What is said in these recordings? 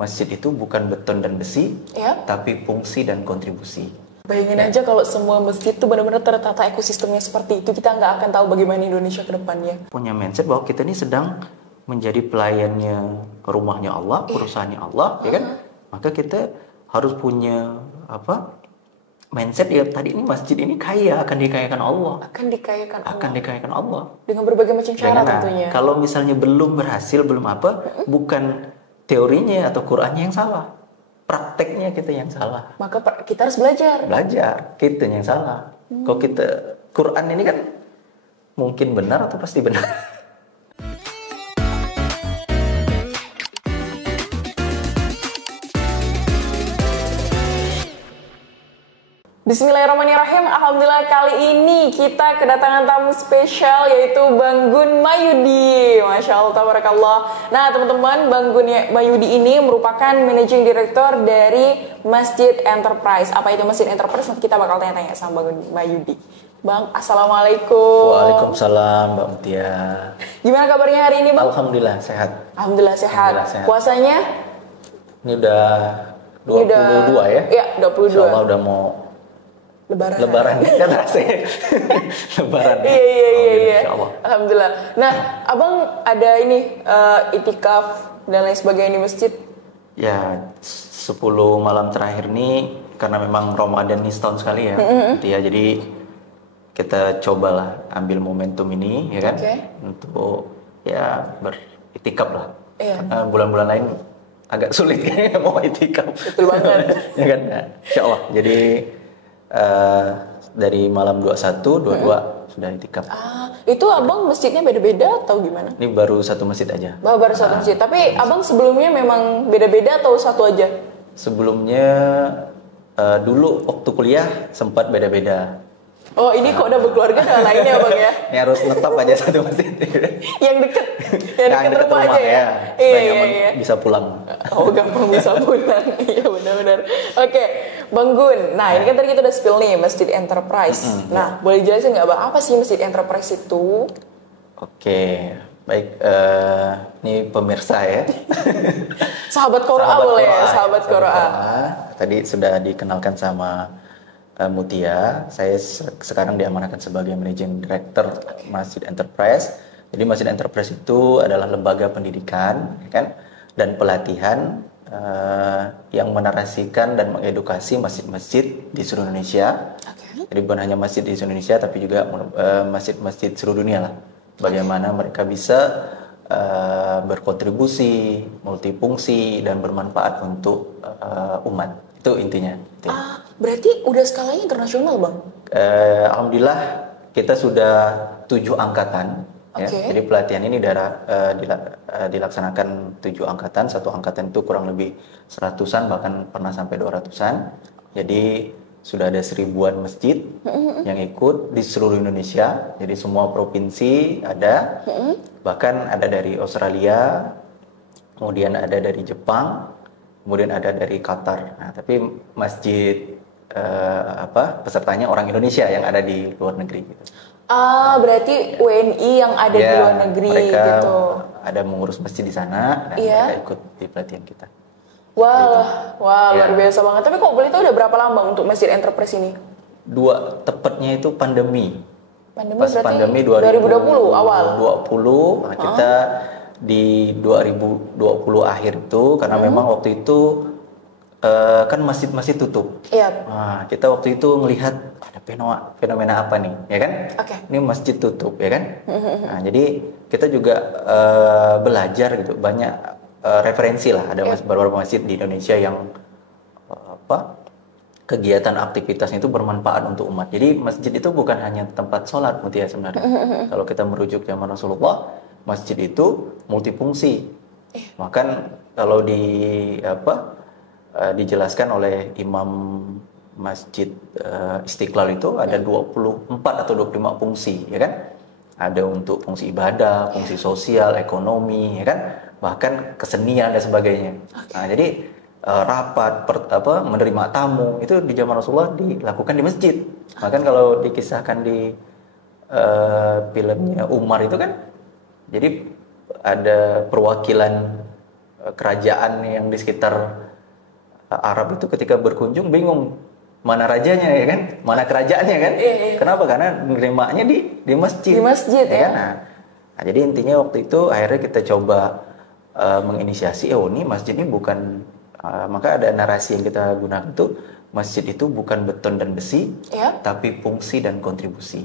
masjid itu bukan beton dan besi, Ya. tapi fungsi dan kontribusi. Bayangin aja kalau semua masjid tuh benar-benar tertata ekosistemnya seperti itu, kita nggak akan tahu bagaimana Indonesia ke depannya. Punya mindset bahwa kita ini sedang menjadi pelayannya rumahnya Allah, perusahaannya Allah, ya kan? Maka kita harus punya mindset ya tadi ini masjid ini kaya, akan dikayakan Allah. Akan dikayakan Allah. Akan dikayakan Allah. Dengan berbagai macam cara tentunya. Kalau misalnya belum berhasil, belum bukan teorinya atau Qur'annya yang salah. Prakteknya kita yang salah. Maka kita harus belajar. Belajar, kita yang salah. Kalau kita, Qur'an ini kan mungkin benar atau pasti benar. Bismillahirrahmanirrahim. Alhamdulillah kali ini kita kedatangan tamu spesial yaitu Bang Gun Mayudi. Masya Allah, tabarakallah. Nah teman-teman, Bang Gun Mayudi ini merupakan Managing Director dari Masjid Enterprise. Apa itu Masjid Enterprise? Kita bakal tanya-tanya sama Bang Gun Mayudi. Bang, Assalamualaikum. Waalaikumsalam Mbak Mutia. Gimana kabarnya hari ini Bang? Alhamdulillah sehat. Alhamdulillah sehat. Puasanya? Ini udah 22 ya? Iya, 22. Insya Allah udah mau Lebaran kan rasanya. Lebaran. Iya. Insya Allah. Alhamdulillah. Nah, Abang ada ini itikaf dan lain sebagainya di masjid? Ya, 10 malam terakhir nih karena memang Ramadan ini setahun sekali ya. Ya, jadi kita cobalah ambil momentum ini ya kan untuk ya beritikaf lah. Karena bulan-bulan lain agak sulit kayaknya mau itikaf. Betul banget. Ya kan? Nah, Insya Allah. Jadi dari malam 21, 22 sudah itikaf. Itu Abang masjidnya beda-beda atau gimana? Ini baru satu masjid aja. Baru satu masjid. Tapi Abang sebelumnya memang beda-beda atau satu aja? Sebelumnya dulu waktu kuliah sempat beda-beda. Oh ini kok udah berkeluarga dengan lainnya Bang ya? Ini harus netap aja satu masjid. Yang deket rumah aja ya? Iya. Bisa pulang. Oh gampang bisa pulang. Iya benar-benar. Oke, Bang Gun. Nah ini kan tadi kita udah spill nih Masjid Enterprise. Nah boleh jelasin nggak Bang apa sih Masjid Enterprise itu? Oke, baik. Ini pemirsa ya. Sahabat Qur'an boleh ya, sahabat Qur'an. Tadi sudah dikenalkan sama Mutia. Saya sekarang diamanahkan sebagai Managing Director Masjid Enterprise. Jadi Masjid Enterprise itu adalah lembaga pendidikan, ya kan, dan pelatihan yang menarasikan dan mengedukasi masjid-masjid di seluruh Indonesia. Jadi bukan hanya masjid di seluruh Indonesia, tapi juga masjid-masjid seluruh dunia lah. Bagaimana mereka bisa berkontribusi, multifungsi, dan bermanfaat untuk umat. Itu intinya. Berarti udah skalanya internasional Bang? Alhamdulillah kita sudah 7 angkatan. Ya. Jadi pelatihan ini dilaksanakan 7 angkatan. Satu angkatan itu kurang lebih 100-an, bahkan pernah sampai 200-an. Jadi sudah ada 1000-an masjid yang ikut di seluruh Indonesia. Jadi semua provinsi ada. Bahkan ada dari Australia, kemudian ada dari Jepang, kemudian ada dari Qatar. Nah, tapi masjid pesertanya orang Indonesia yang ada di luar negeri gitu. Berarti WNI yang ada di luar negeri mereka gitu. Ada mengurus masjid di sana dan mereka ikut di pelatihan kita. Wah, luar biasa banget. Tapi kok boleh tahu udah berapa lama untuk Masjid Enterprise ini? Tepatnya itu pandemi. Pas pandemi 2020 awal. 2020, kita di 2020 akhir itu karena memang waktu itu kan masjid-masjid tutup. Nah, kita waktu itu melihat ada fenomena apa nih, ya kan? Ini masjid tutup, ya kan? Nah, jadi kita juga belajar gitu, banyak referensi lah. Ada beberapa masjid di Indonesia yang kegiatan aktivitasnya itu bermanfaat untuk umat. Jadi masjid itu bukan hanya tempat sholat, Mutia sebenarnya. Kalau kita merujuk zaman Rasulullah, masjid itu multifungsi. Bahkan kalau dijelaskan oleh Imam Masjid Istiqlal itu ada 24 atau 25 fungsi, ya kan? Ada untuk fungsi ibadah, fungsi sosial, ekonomi, ya kan? Bahkan kesenian dan sebagainya. Nah, jadi rapat, menerima tamu itu di zaman Rasulullah dilakukan di masjid. Bahkan kalau dikisahkan di filmnya Umar itu kan, jadi ada perwakilan kerajaan yang di sekitar Arab itu ketika berkunjung bingung mana rajanya ya kan, mana kerajaannya kan? Kenapa? Karena nerimanya di masjid. Di masjid ya. Kan? Nah, jadi intinya waktu itu akhirnya kita coba menginisiasi, ini masjid ini bukan, maka ada narasi yang kita gunakan tuh, masjid itu bukan beton dan besi, tapi fungsi dan kontribusi.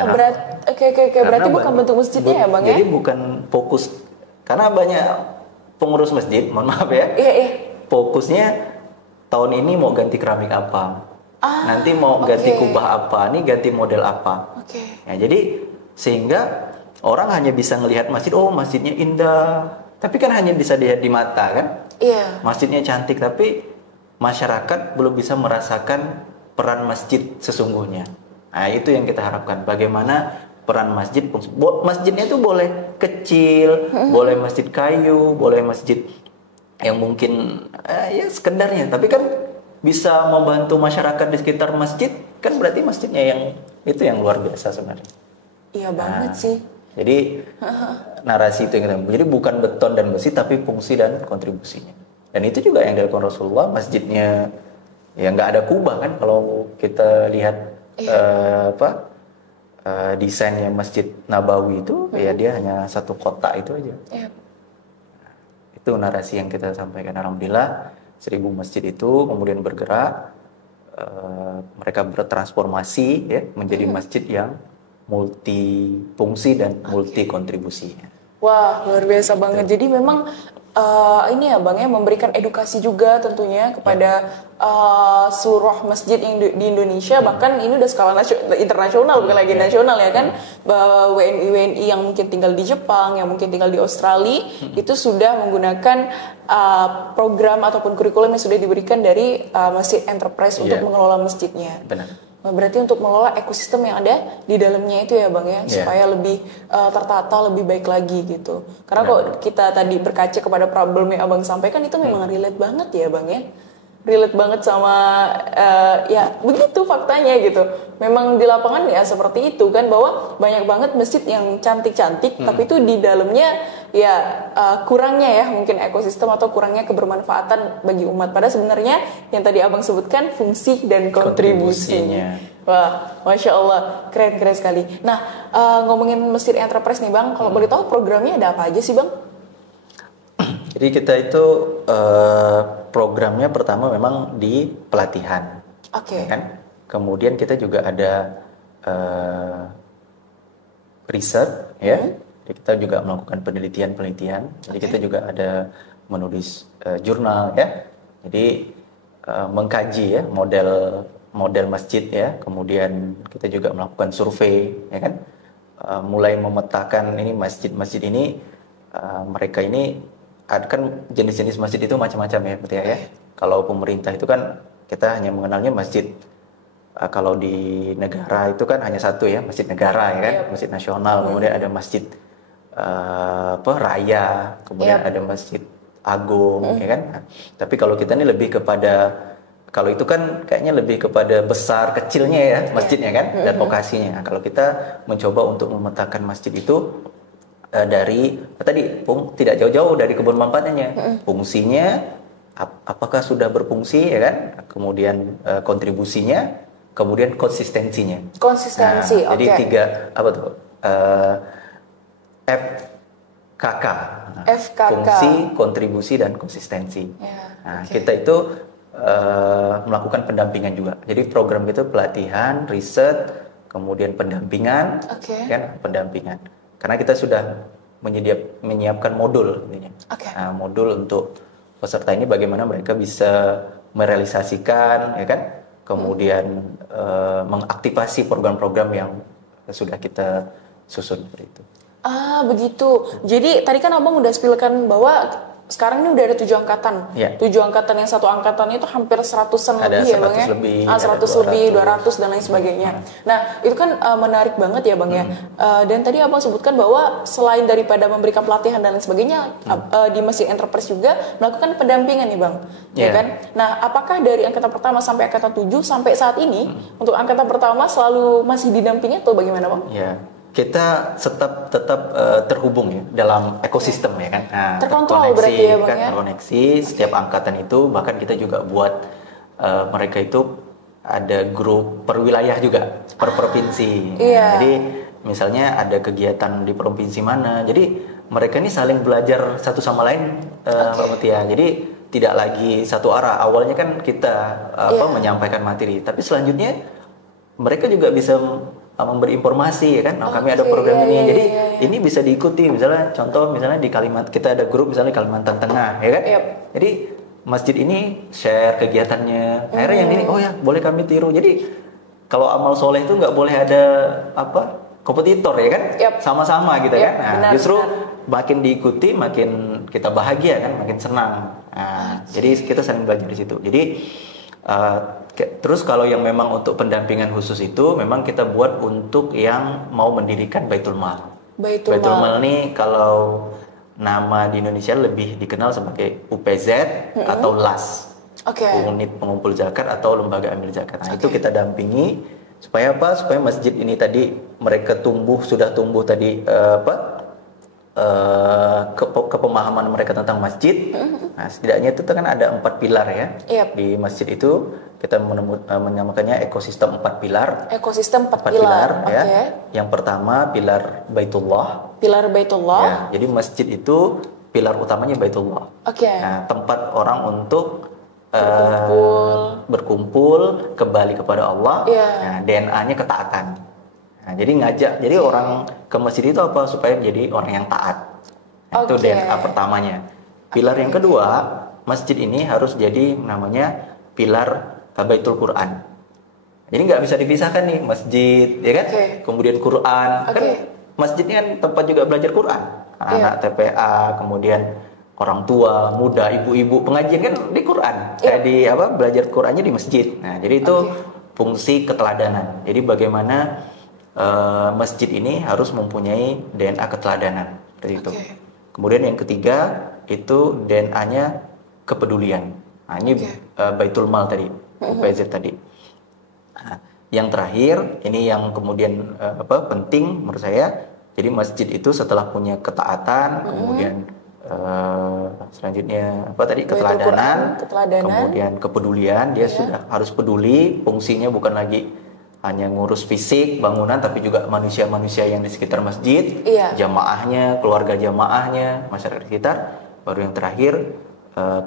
Berarti bukan bentuk masjidnya ya Bang jadi bukan fokus, karena banyak pengurus masjid, mohon maaf ya, fokusnya tahun ini mau ganti keramik apa, nanti mau ganti kubah apa, nih ganti model apa. Ya, jadi sehingga orang hanya bisa melihat masjid, masjidnya indah, tapi kan hanya bisa dilihat di mata kan, masjidnya cantik, tapi masyarakat belum bisa merasakan peran masjid sesungguhnya. Nah, itu yang kita harapkan, bagaimana peran masjid, masjidnya itu boleh kecil, boleh masjid kayu, boleh masjid yang mungkin ya sekedarnya, tapi kan bisa membantu masyarakat di sekitar masjid, kan berarti masjidnya yang itu yang luar biasa sebenarnya. Iya banget sih. Jadi narasi itu yang kita, jadi bukan beton dan besi tapi fungsi dan kontribusinya. Dan itu juga yang dilakukan Rasulullah, masjidnya ya nggak ada kubah kan, kalau kita lihat desainnya Masjid Nabawi itu ya dia hanya satu kotak itu aja. Itu narasi yang kita sampaikan. Alhamdulillah 1000 masjid itu kemudian bergerak, mereka bertransformasi ya menjadi masjid yang multifungsi dan multi kontribusi. Wah, luar biasa banget. Jadi memang ini ya Bang ya, memberikan edukasi juga tentunya kepada seluruh masjid yang di Indonesia, bahkan ini udah skala internasional, bukan lagi nasional ya kan. WNI yang mungkin tinggal di Jepang, yang mungkin tinggal di Australia, itu sudah menggunakan program ataupun kurikulum yang sudah diberikan dari Masjid Enterprise untuk mengelola masjidnya. Benar. Berarti untuk mengelola ekosistem yang ada di dalamnya itu ya Bang ya, supaya lebih tertata, lebih baik lagi gitu. Karena kok kita tadi berkaca kepada problem yang Abang sampaikan, itu memang relate banget ya Bang ya. Relate banget sama ya begitu faktanya gitu. Memang di lapangan ya seperti itu kan, bahwa banyak banget masjid yang cantik-cantik, tapi itu di dalamnya ya kurangnya ya mungkin ekosistem atau kurangnya kebermanfaatan bagi umat. Padahal sebenarnya yang tadi Abang sebutkan fungsi dan kontribusinya. Wah, Masya Allah, keren-keren sekali. Nah, ngomongin Masjid Enterprise nih Bang, kalau boleh tahu programnya ada apa aja sih Bang? Jadi kita itu programnya pertama memang di pelatihan, kan? Kemudian kita juga ada riset, ya. Jadi kita juga melakukan penelitian. Jadi kita juga ada menulis jurnal, ya. Jadi mengkaji ya model masjid ya. Kemudian kita juga melakukan survei, ya kan? Mulai memetakan ini masjid-masjid ini mereka ini kan jenis-jenis masjid itu macam-macam ya, betul ya. Kalau pemerintah itu kan kita hanya mengenalnya masjid. Kalau di negara itu kan hanya satu ya, masjid negara ya kan, masjid nasional. Kemudian ada masjid raya, kemudian ada masjid agung, ya kan. Nah, tapi kalau kita ini lebih kepada, kalau itu kan kayaknya lebih kepada besar kecilnya ya masjidnya kan, dan lokasinya. Nah, kalau kita mencoba untuk memetakan masjid itu dari tadi tidak jauh-jauh dari kebun manfaatnya, fungsinya apakah sudah berfungsi ya kan, kemudian kontribusinya, kemudian konsistensinya. Konsistensi, Jadi 3 apa tuh FKK, fungsi, kontribusi dan konsistensi. Kita itu melakukan pendampingan juga. Jadi program itu pelatihan, riset, kemudian pendampingan, kan pendampingan. Karena kita sudah menyiapkan modul intinya. Nah, modul untuk peserta ini bagaimana mereka bisa merealisasikan, ya kan? Kemudian mengaktifasi program-program yang sudah kita susun seperti itu. Begitu. Jadi tadi kan Abang udah spillkan bahwa sekarang ini udah ada 7 angkatan. 7 angkatan, yang satu angkatan itu hampir 100-an lebih ya Bang ya. 100 lebih, 200 dan lain sebagainya. Nah, itu kan menarik banget ya Bang ya. Dan tadi Abang sebutkan bahwa selain daripada memberikan pelatihan dan lain sebagainya, di Masjid Enterprise juga melakukan pendampingan nih Bang. Ya kan? Nah, apakah dari angkatan pertama sampai angkatan 7 sampai saat ini untuk angkatan pertama selalu masih didampingi atau bagaimana Bang? kita tetap terhubung ya dalam ekosistem ya kan. Nah, Terkontrol berarti ya, Bang, ya? terkoneksi setiap angkatan itu, bahkan kita juga buat mereka itu ada grup per wilayah juga, per provinsi. Iya. Jadi misalnya ada kegiatan di provinsi mana, jadi mereka ini saling belajar satu sama lain, Mbak Mutia. Jadi tidak lagi satu arah. Awalnya kan kita menyampaikan materi, tapi selanjutnya mereka juga bisa memberi informasi ya kan. Nah, kami ada program ini. Jadi ini bisa diikuti. Misalnya contoh misalnya di kita ada grup misalnya di Kalimantan Tengah ya kan. Jadi masjid ini share kegiatannya. Akhirnya yang ini oh ya boleh kami tiru. Jadi kalau amal soleh itu nggak boleh ada kompetitor ya kan. Sama-sama gitu kan. Nah, justru makin diikuti makin kita bahagia kan, makin senang. Nah, jadi kita saling belajar di situ. Jadi terus kalau yang memang untuk pendampingan khusus itu memang kita buat untuk yang mau mendirikan Baitul Mal. Baitul Mal ini kalau nama di Indonesia lebih dikenal sebagai UPZ atau LAS. Unit Pengumpul Zakat atau Lembaga Amil Zakat. Nah, itu kita dampingi supaya apa? Supaya masjid ini tadi mereka sudah tumbuh tadi kepemahaman mereka tentang masjid. Nah, setidaknya itu kan ada 4 pilar ya. Di masjid itu kita menamakannya ekosistem 4 pilar. Ekosistem 4 pilar ya. Yang pertama pilar Baitullah. Pilar Baitullah. Ya, jadi masjid itu pilar utamanya Baitullah. Nah, tempat orang untuk berkumpul kembali kepada Allah. Nah, DNA-nya ketaatan. Nah, jadi orang ke masjid itu apa? Supaya menjadi orang yang taat. Nah, itu DNA pertamanya. Pilar yang kedua, masjid ini harus jadi namanya pilar Baitul Quran. Jadi nggak bisa dipisahkan nih masjid, ya kan? Kemudian Quran, kan masjidnya kan tempat juga belajar Quran. Anak TPA, kemudian orang tua, muda, ibu-ibu pengajian kan di Quran. Belajar Qurannya di masjid. Nah, jadi itu fungsi keteladanan. Jadi bagaimana masjid ini harus mempunyai DNA keteladanan seperti itu. Kemudian yang ketiga itu DNA-nya kepedulian. Nah, ini Baitul Mal tadi, UPZ tadi. Nah, yang terakhir ini yang kemudian penting menurut saya. Jadi masjid itu setelah punya ketaatan, kemudian selanjutnya keteladanan, kemudian kepedulian. Dia sudah harus peduli. Fungsinya bukan lagi hanya ngurus fisik bangunan, tapi juga manusia-manusia yang di sekitar masjid, jamaahnya, keluarga jamaahnya, masyarakat sekitar. Baru yang terakhir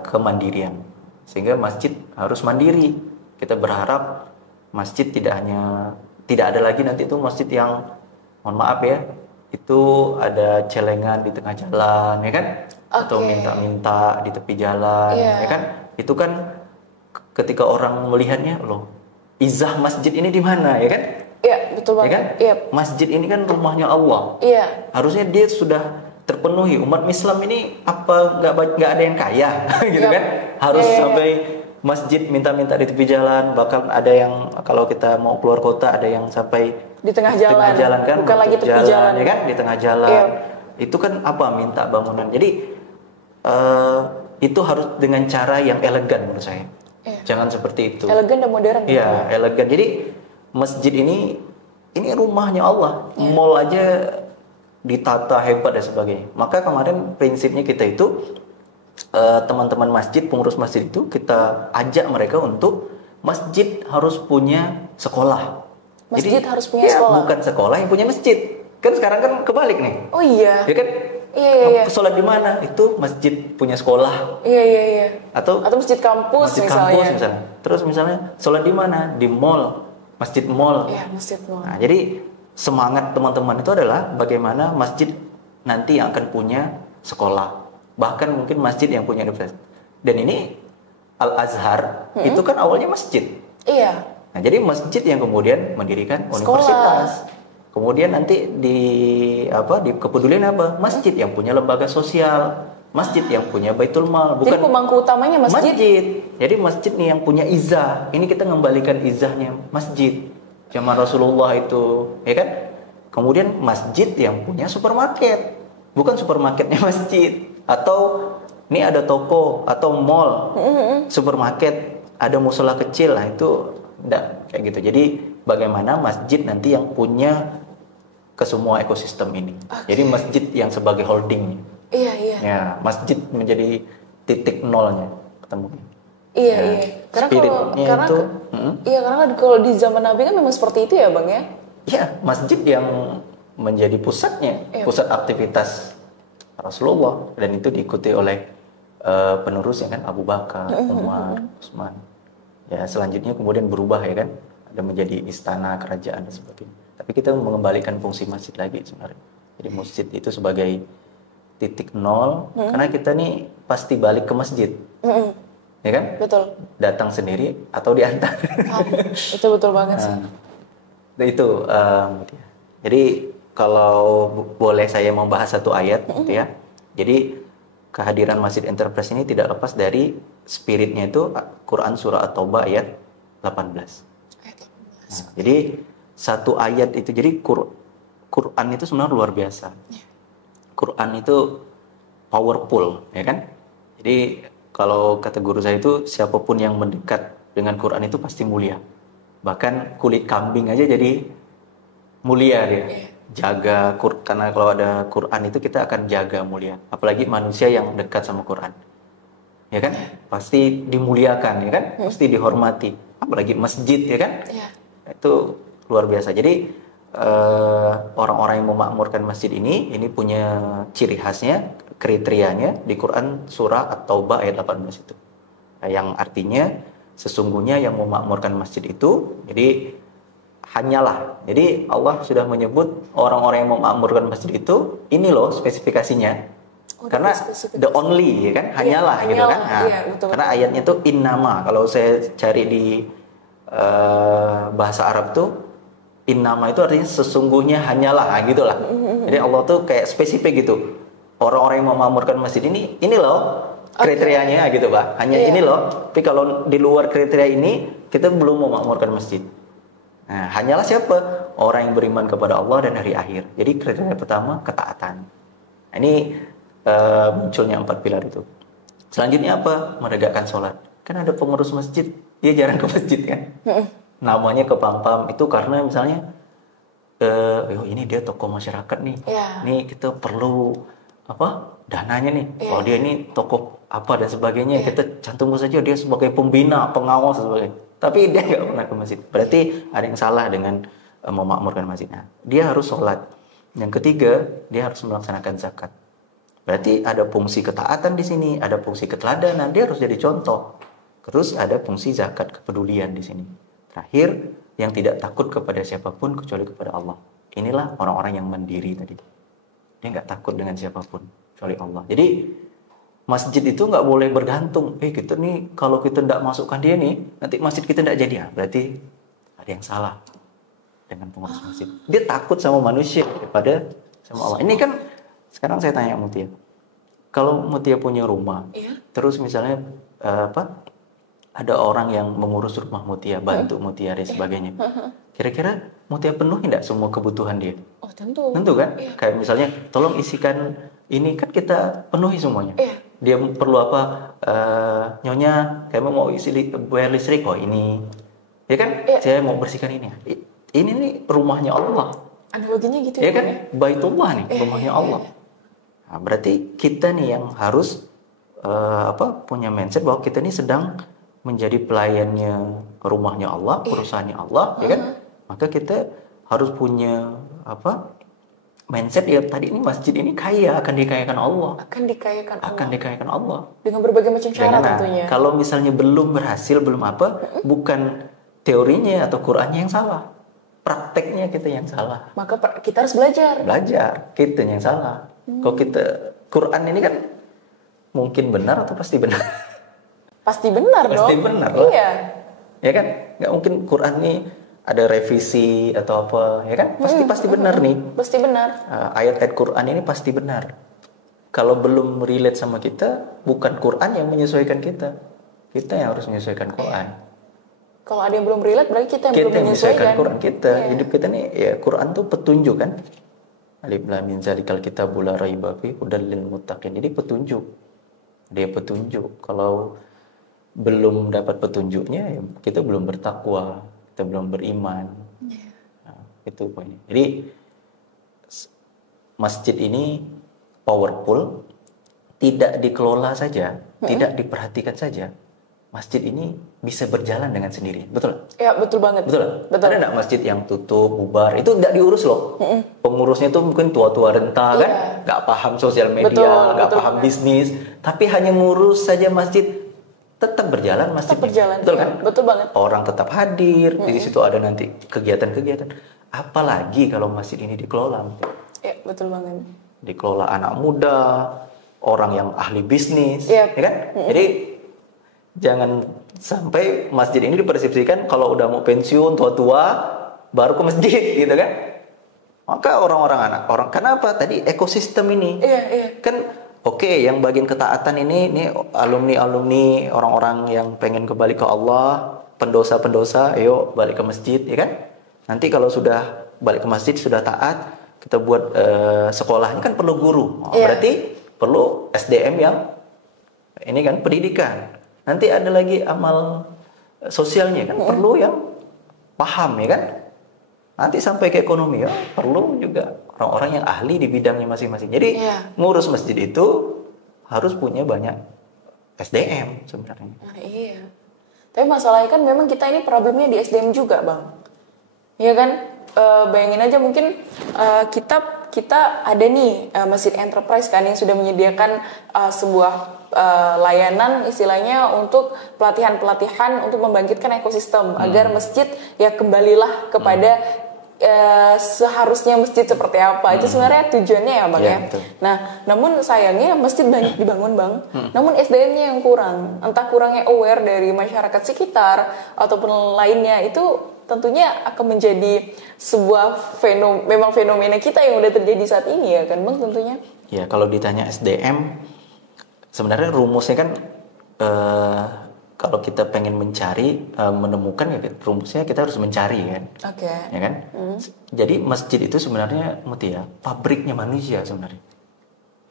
kemandirian, sehingga masjid harus mandiri. Kita berharap masjid tidak ada lagi nanti itu masjid yang, mohon maaf ya, itu ada celengan di tengah jalan, ya kan? Atau minta-minta di tepi jalan, ya kan? Itu kan ketika orang melihatnya, loh, izah masjid ini di mana, ya kan? Iya, betul banget. Ya kan? Masjid ini kan rumahnya Allah. Harusnya dia sudah terpenuhi. Umat Islam ini apa nggak ada yang kaya, gitu kan? Harus sampai masjid minta-minta di tepi jalan. Bahkan ada yang kalau kita mau keluar kota ada yang sampai di tengah jalan kan? Bukan lagi tepi jalan, ya kan? Di tengah jalan. Itu kan apa? Minta bangunan. Jadi itu harus dengan cara yang elegan menurut saya. Jangan seperti itu. Elegan dan modern. Iya, elegan. Jadi masjid ini rumahnya Allah. Mall aja ditata hebat dan sebagainya. Maka kemarin prinsipnya kita itu teman-teman masjid, pengurus masjid itu kita ajak mereka untuk masjid harus punya sekolah. Masjid harus punya sekolah. Bukan sekolah yang punya masjid. Kan sekarang kan kebalik nih. Oh iya. Ya kan? Iya. Sholat di mana? Itu masjid punya sekolah. Iya. Atau masjid kampus misalnya. Terus misalnya sholat di mana? Di mall, masjid mall. Iya, masjid mall. Nah, jadi semangat teman-teman itu adalah bagaimana masjid nanti yang akan punya sekolah. Bahkan mungkin masjid yang punya universitas. Dan ini Al-Azhar itu kan awalnya masjid. Iya. Nah, jadi masjid yang kemudian mendirikan universitas. Kemudian nanti di kepedulian apa? Masjid yang punya lembaga sosial, masjid yang punya Baitul Mal, bukan. Jadi pemangku utamanya masjid. Jadi masjid nih yang punya izah. Ini kita mengembalikan izahnya masjid. Zaman Rasulullah itu, ya kan? Kemudian masjid yang punya supermarket, bukan supermarketnya masjid. Atau ini ada toko atau mall, supermarket, ada musola kecil, nah itu enggak kayak gitu. Jadi bagaimana masjid nanti yang punya ke semua ekosistem ini. Jadi masjid yang sebagai holdingnya. Iya, iya. Ya, masjid menjadi titik nolnya ketemunya. Iya, Ya, iya. Karena spiritnya itu, iya, karena kalau di zaman Nabi kan memang seperti itu ya, Bang ya. ya masjid yang menjadi pusatnya, pusat aktivitas Rasulullah, dan itu diikuti oleh penerusnya kan, Abu Bakar, Umar, Utsman. Ya, selanjutnya kemudian berubah ya kan, ada menjadi istana, kerajaan dan sebagainya. Tapi kita mengembalikan fungsi masjid lagi sebenarnya. Jadi masjid itu sebagai titik nol, karena kita nih pasti balik ke masjid. Ya kan? Betul. Datang sendiri atau diantar. Itu betul banget sih. Nah, itu Mutia. Jadi kalau boleh saya membahas satu ayat gitu ya. Jadi kehadiran Masjid Enterprise ini tidak lepas dari spiritnya itu Quran surah At-Taubah ayat 18. Nah, jadi satu ayat itu, jadi Quran itu sebenarnya luar biasa. Quran itu powerful, ya kan? Jadi kalau kata guru saya itu, siapapun yang mendekat dengan Quran itu pasti mulia. Bahkan kulit kambing aja jadi mulia dia. Jaga, karena kalau ada Quran itu kita akan jaga mulia. Apalagi manusia yang dekat sama Quran. Ya kan? Pasti dimuliakan, ya kan? Pasti dihormati. Apalagi masjid, ya kan? Itu luar biasa. Jadi orang-orang yang memakmurkan masjid ini punya ciri khasnya, kriterianya di Quran surah At-Taubah ayat 18 itu. Yang artinya sesungguhnya yang memakmurkan masjid itu, jadi hanyalah. Jadi Allah sudah menyebut orang-orang yang memakmurkan masjid itu, ini loh spesifikasinya. Karena the only, ya kan? Hanyalah, gitu kan. Nah, betul. Karena ayatnya itu innama. Kalau saya cari di bahasa Arab tuh, innama itu artinya sesungguhnya hanyalah, gitulah. Jadi Allah tuh kayak spesifik gitu. Orang-orang yang memakmurkan masjid ini loh kriterianya gitu, Pak. Hanya ini loh. Tapi kalau di luar kriteria ini, kita belum memakmurkan masjid. Nah, hanyalah siapa? Orang yang beriman kepada Allah dan hari akhir. Jadi kriteria pertama ketaatan. Nah, ini munculnya 4 pilar itu. Selanjutnya apa? Menegakkan sholat. Kan ada pengurus masjid, dia jarang ke masjid kan. Namanya kepampam itu karena misalnya, ini dia tokoh masyarakat nih. Nih kita perlu dananya nih. Kalau dia ini tokoh apa dan sebagainya, kita cantumkan saja dia sebagai pembina, pengawas dan sebagainya. Tapi dia nggak pernah ke masjid. Berarti ada yang salah dengan memakmurkan masjidnya. Dia harus sholat. Yang ketiga, dia harus melaksanakan zakat. Berarti ada fungsi ketaatan di sini, ada fungsi keteladanan. Dia harus jadi contoh. Terus ada fungsi zakat, kepedulian di sini. Terakhir, yang tidak takut kepada siapapun kecuali kepada Allah. Inilah orang-orang yang mandiri tadi. Dia nggak takut dengan siapapun kecuali Allah. Jadi masjid itu nggak boleh bergantung. Kita nih kalau kita nggak masukkan dia nih, nanti masjid kita nggak jadi. Berarti ada yang salah dengan pengurus masjid. Dia takut sama manusia daripada sama Allah. Ini kan sekarang saya tanya Mutia. Kalau Mutia punya rumah, terus misalnya ada orang yang mengurus rumah Mutia, bantu Mutia dan sebagainya. Kira-kira Mutia penuhi tidak semua kebutuhan dia? Oh tentu. Tentu kan? Kayak misalnya, tolong isikan ini, kan kita penuhi semuanya. Dia perlu apa? Nyonya, kayak mau isi bayar listrik, ini. Ya kan? Saya mau bersihkan ini. Ini nih rumahnya Allah. Analoginya gitu ya kan? Baitullah nih, rumahnya Allah. Nah, berarti kita nih yang harus punya mindset bahwa kita ini sedang menjadi pelayannya rumahnya Allah, perusahaannya Allah, ya kan? Maka kita harus punya mindset ya tadi ini masjid ini kaya, akan dikayakan Allah. Akan dikayakan Allah. Dengan berbagai macam cara tentunya. Kalau misalnya belum berhasil, belum bukan teorinya atau Qur'annya yang salah. Prakteknya kita yang salah. Maka kita harus belajar. Kita yang salah. Kalau kita Quran ini kan mungkin benar atau pasti benar? Pasti benar dong. Pasti benar lah. Iya. Ya kan? Nggak mungkin Quran ini ada revisi atau apa, ya kan? Pasti benar nih. Pasti benar. Ayat-ayat Quran ini pasti benar. Kalau belum relate sama kita, bukan Quran yang menyesuaikan kita. Kita yang harus menyesuaikan Quran. Kalau ada yang belum relate, berarti kita yang belum menyesuaikan Quran kita. Hidup kita nih, ya Quran tuh petunjuk kan. Alif lam mim zalikal kitabul la raiba fihi hudal lil muttaqin. Jadi petunjuk. Dia petunjuk. Kalau belum dapat petunjuknya, ya kita belum bertakwa, kita belum beriman. Nah, itu poinnya. Jadi masjid ini powerful, tidak dikelola saja, tidak diperhatikan saja, masjid ini bisa berjalan dengan sendiri, betul? Ya, betul banget. Betul. Betul. Ada nggak masjid yang tutup, bubar, itu nggak diurus loh. Pengurusnya tuh mungkin tua-tua renta kan, nggak paham sosial media, Betul, nggak betul paham banget. bisnis, tapi hanya ngurus saja masjid, tetap berjalan masjid. Tetap berjalan, betul iya, kan? betul banget. Orang tetap hadir, di situ ada nanti kegiatan-kegiatan. Apalagi kalau masjid ini dikelola, Ya, betul banget. dikelola anak muda, orang yang ahli bisnis, Yep. ya kan? Jadi jangan sampai masjid ini dipersepsikan kalau udah mau pensiun tua-tua baru ke masjid, gitu kan? Maka orang-orang kenapa? Tadi ekosistem ini, Iya. kan oke, yang bagian ketaatan ini alumni orang-orang yang pengen kembali ke Allah, pendosa-pendosa, ayo balik ke masjid, ya kan? Nanti kalau sudah balik ke masjid sudah taat, kita buat sekolahnya kan perlu guru. Iya. Berarti perlu SDM yang ini kan pendidikan. Nanti ada lagi amal sosialnya kan perlu yang paham, ya kan? Nanti sampai ke ekonomi ya perlu juga orang-orang yang ahli di bidangnya masing-masing. Jadi ngurus masjid itu harus punya banyak SDM sebenarnya. Nah, iya. Tapi masalahnya kan memang kita ini problemnya di SDM juga, Bang. Iya kan? Bayangin aja mungkin kita ada nih Masjid Enterprise kan yang sudah menyediakan sebuah layanan istilahnya untuk pelatihan-pelatihan untuk membangkitkan ekosistem agar masjid ya kembalilah kepada seharusnya masjid seperti apa. Itu sebenarnya tujuannya ya, Bang, ya. Betul. Nah, namun sayangnya masjid banyak dibangun, Bang. Namun SDM-nya yang kurang. Entah kurangnya aware dari masyarakat sekitar ataupun lainnya, itu tentunya akan menjadi sebuah fenomena kita yang udah terjadi saat ini ya kan, Bang, tentunya. Ya, kalau ditanya SDM sebenarnya rumusnya kan kalau kita pengen mencari menemukan ya rumusnya kita harus mencari kan. Oke. Ya kan? Jadi masjid itu sebenarnya Mutia pabriknya manusia sebenarnya.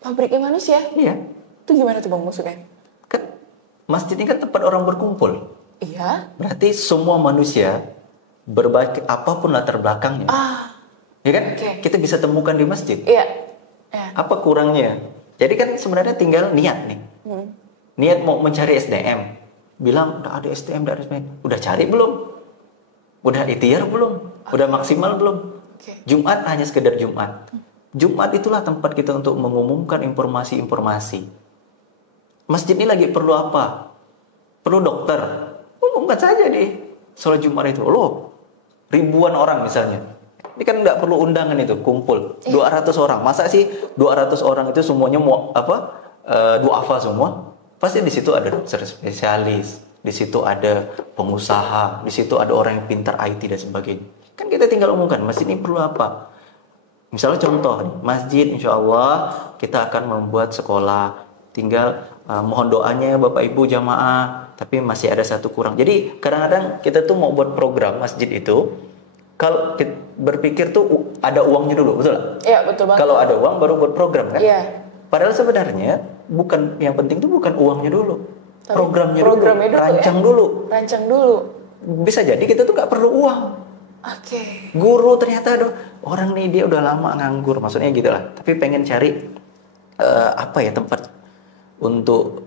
Pabriknya manusia? Iya. Itu gimana tuh, Bang, maksudnya? Kan masjid ini kan tempat orang berkumpul. Iya. Berarti semua manusia berbagai apapun latar belakangnya. Ya kan? Oke. Kita bisa temukan di masjid. Iya. Apa kurangnya? Jadi kan sebenarnya tinggal niat nih. Niat mau mencari SDM. Bilang udah ada SDM, udah cari belum? Udah ikhtiar belum? Udah maksimal belum? Jumat hanya sekedar Jumat. Jumat itulah tempat kita untuk mengumumkan informasi-informasi. Masjid ini lagi perlu apa? Perlu dokter. Umumkan saja di sholat Jumat itu. Loh, ribuan orang misalnya. Ini kan nggak perlu undangan itu, kumpul 200 orang. Masa sih 200 orang itu semuanya mau duafa semua? Pasti di situ ada dokter spesialis, di situ ada pengusaha, di situ ada orang yang pintar IT dan sebagainya. Kan kita tinggal umumkan masjid ini perlu apa. Misalnya contoh nih, masjid insya Allah kita akan membuat sekolah. Tinggal mohon doanya Bapak Ibu jamaah, tapi masih ada satu kurang. Jadi kadang-kadang kita tuh mau buat program masjid itu, kalau kita berpikir tuh ada uangnya dulu, betul? Iya, betul banget. Kalau ada uang baru buat program kan? Iya. Padahal sebenarnya bukan yang penting tuh bukan uangnya dulu, Tapi programnya programnya dulu, dulu, rancang ya? dulu. Rancang dulu. Bisa jadi kita tuh nggak perlu uang. Oke. Guru ternyata ada orang nih dia udah lama nganggur, maksudnya gitu lah. Tapi pengen cari tempat untuk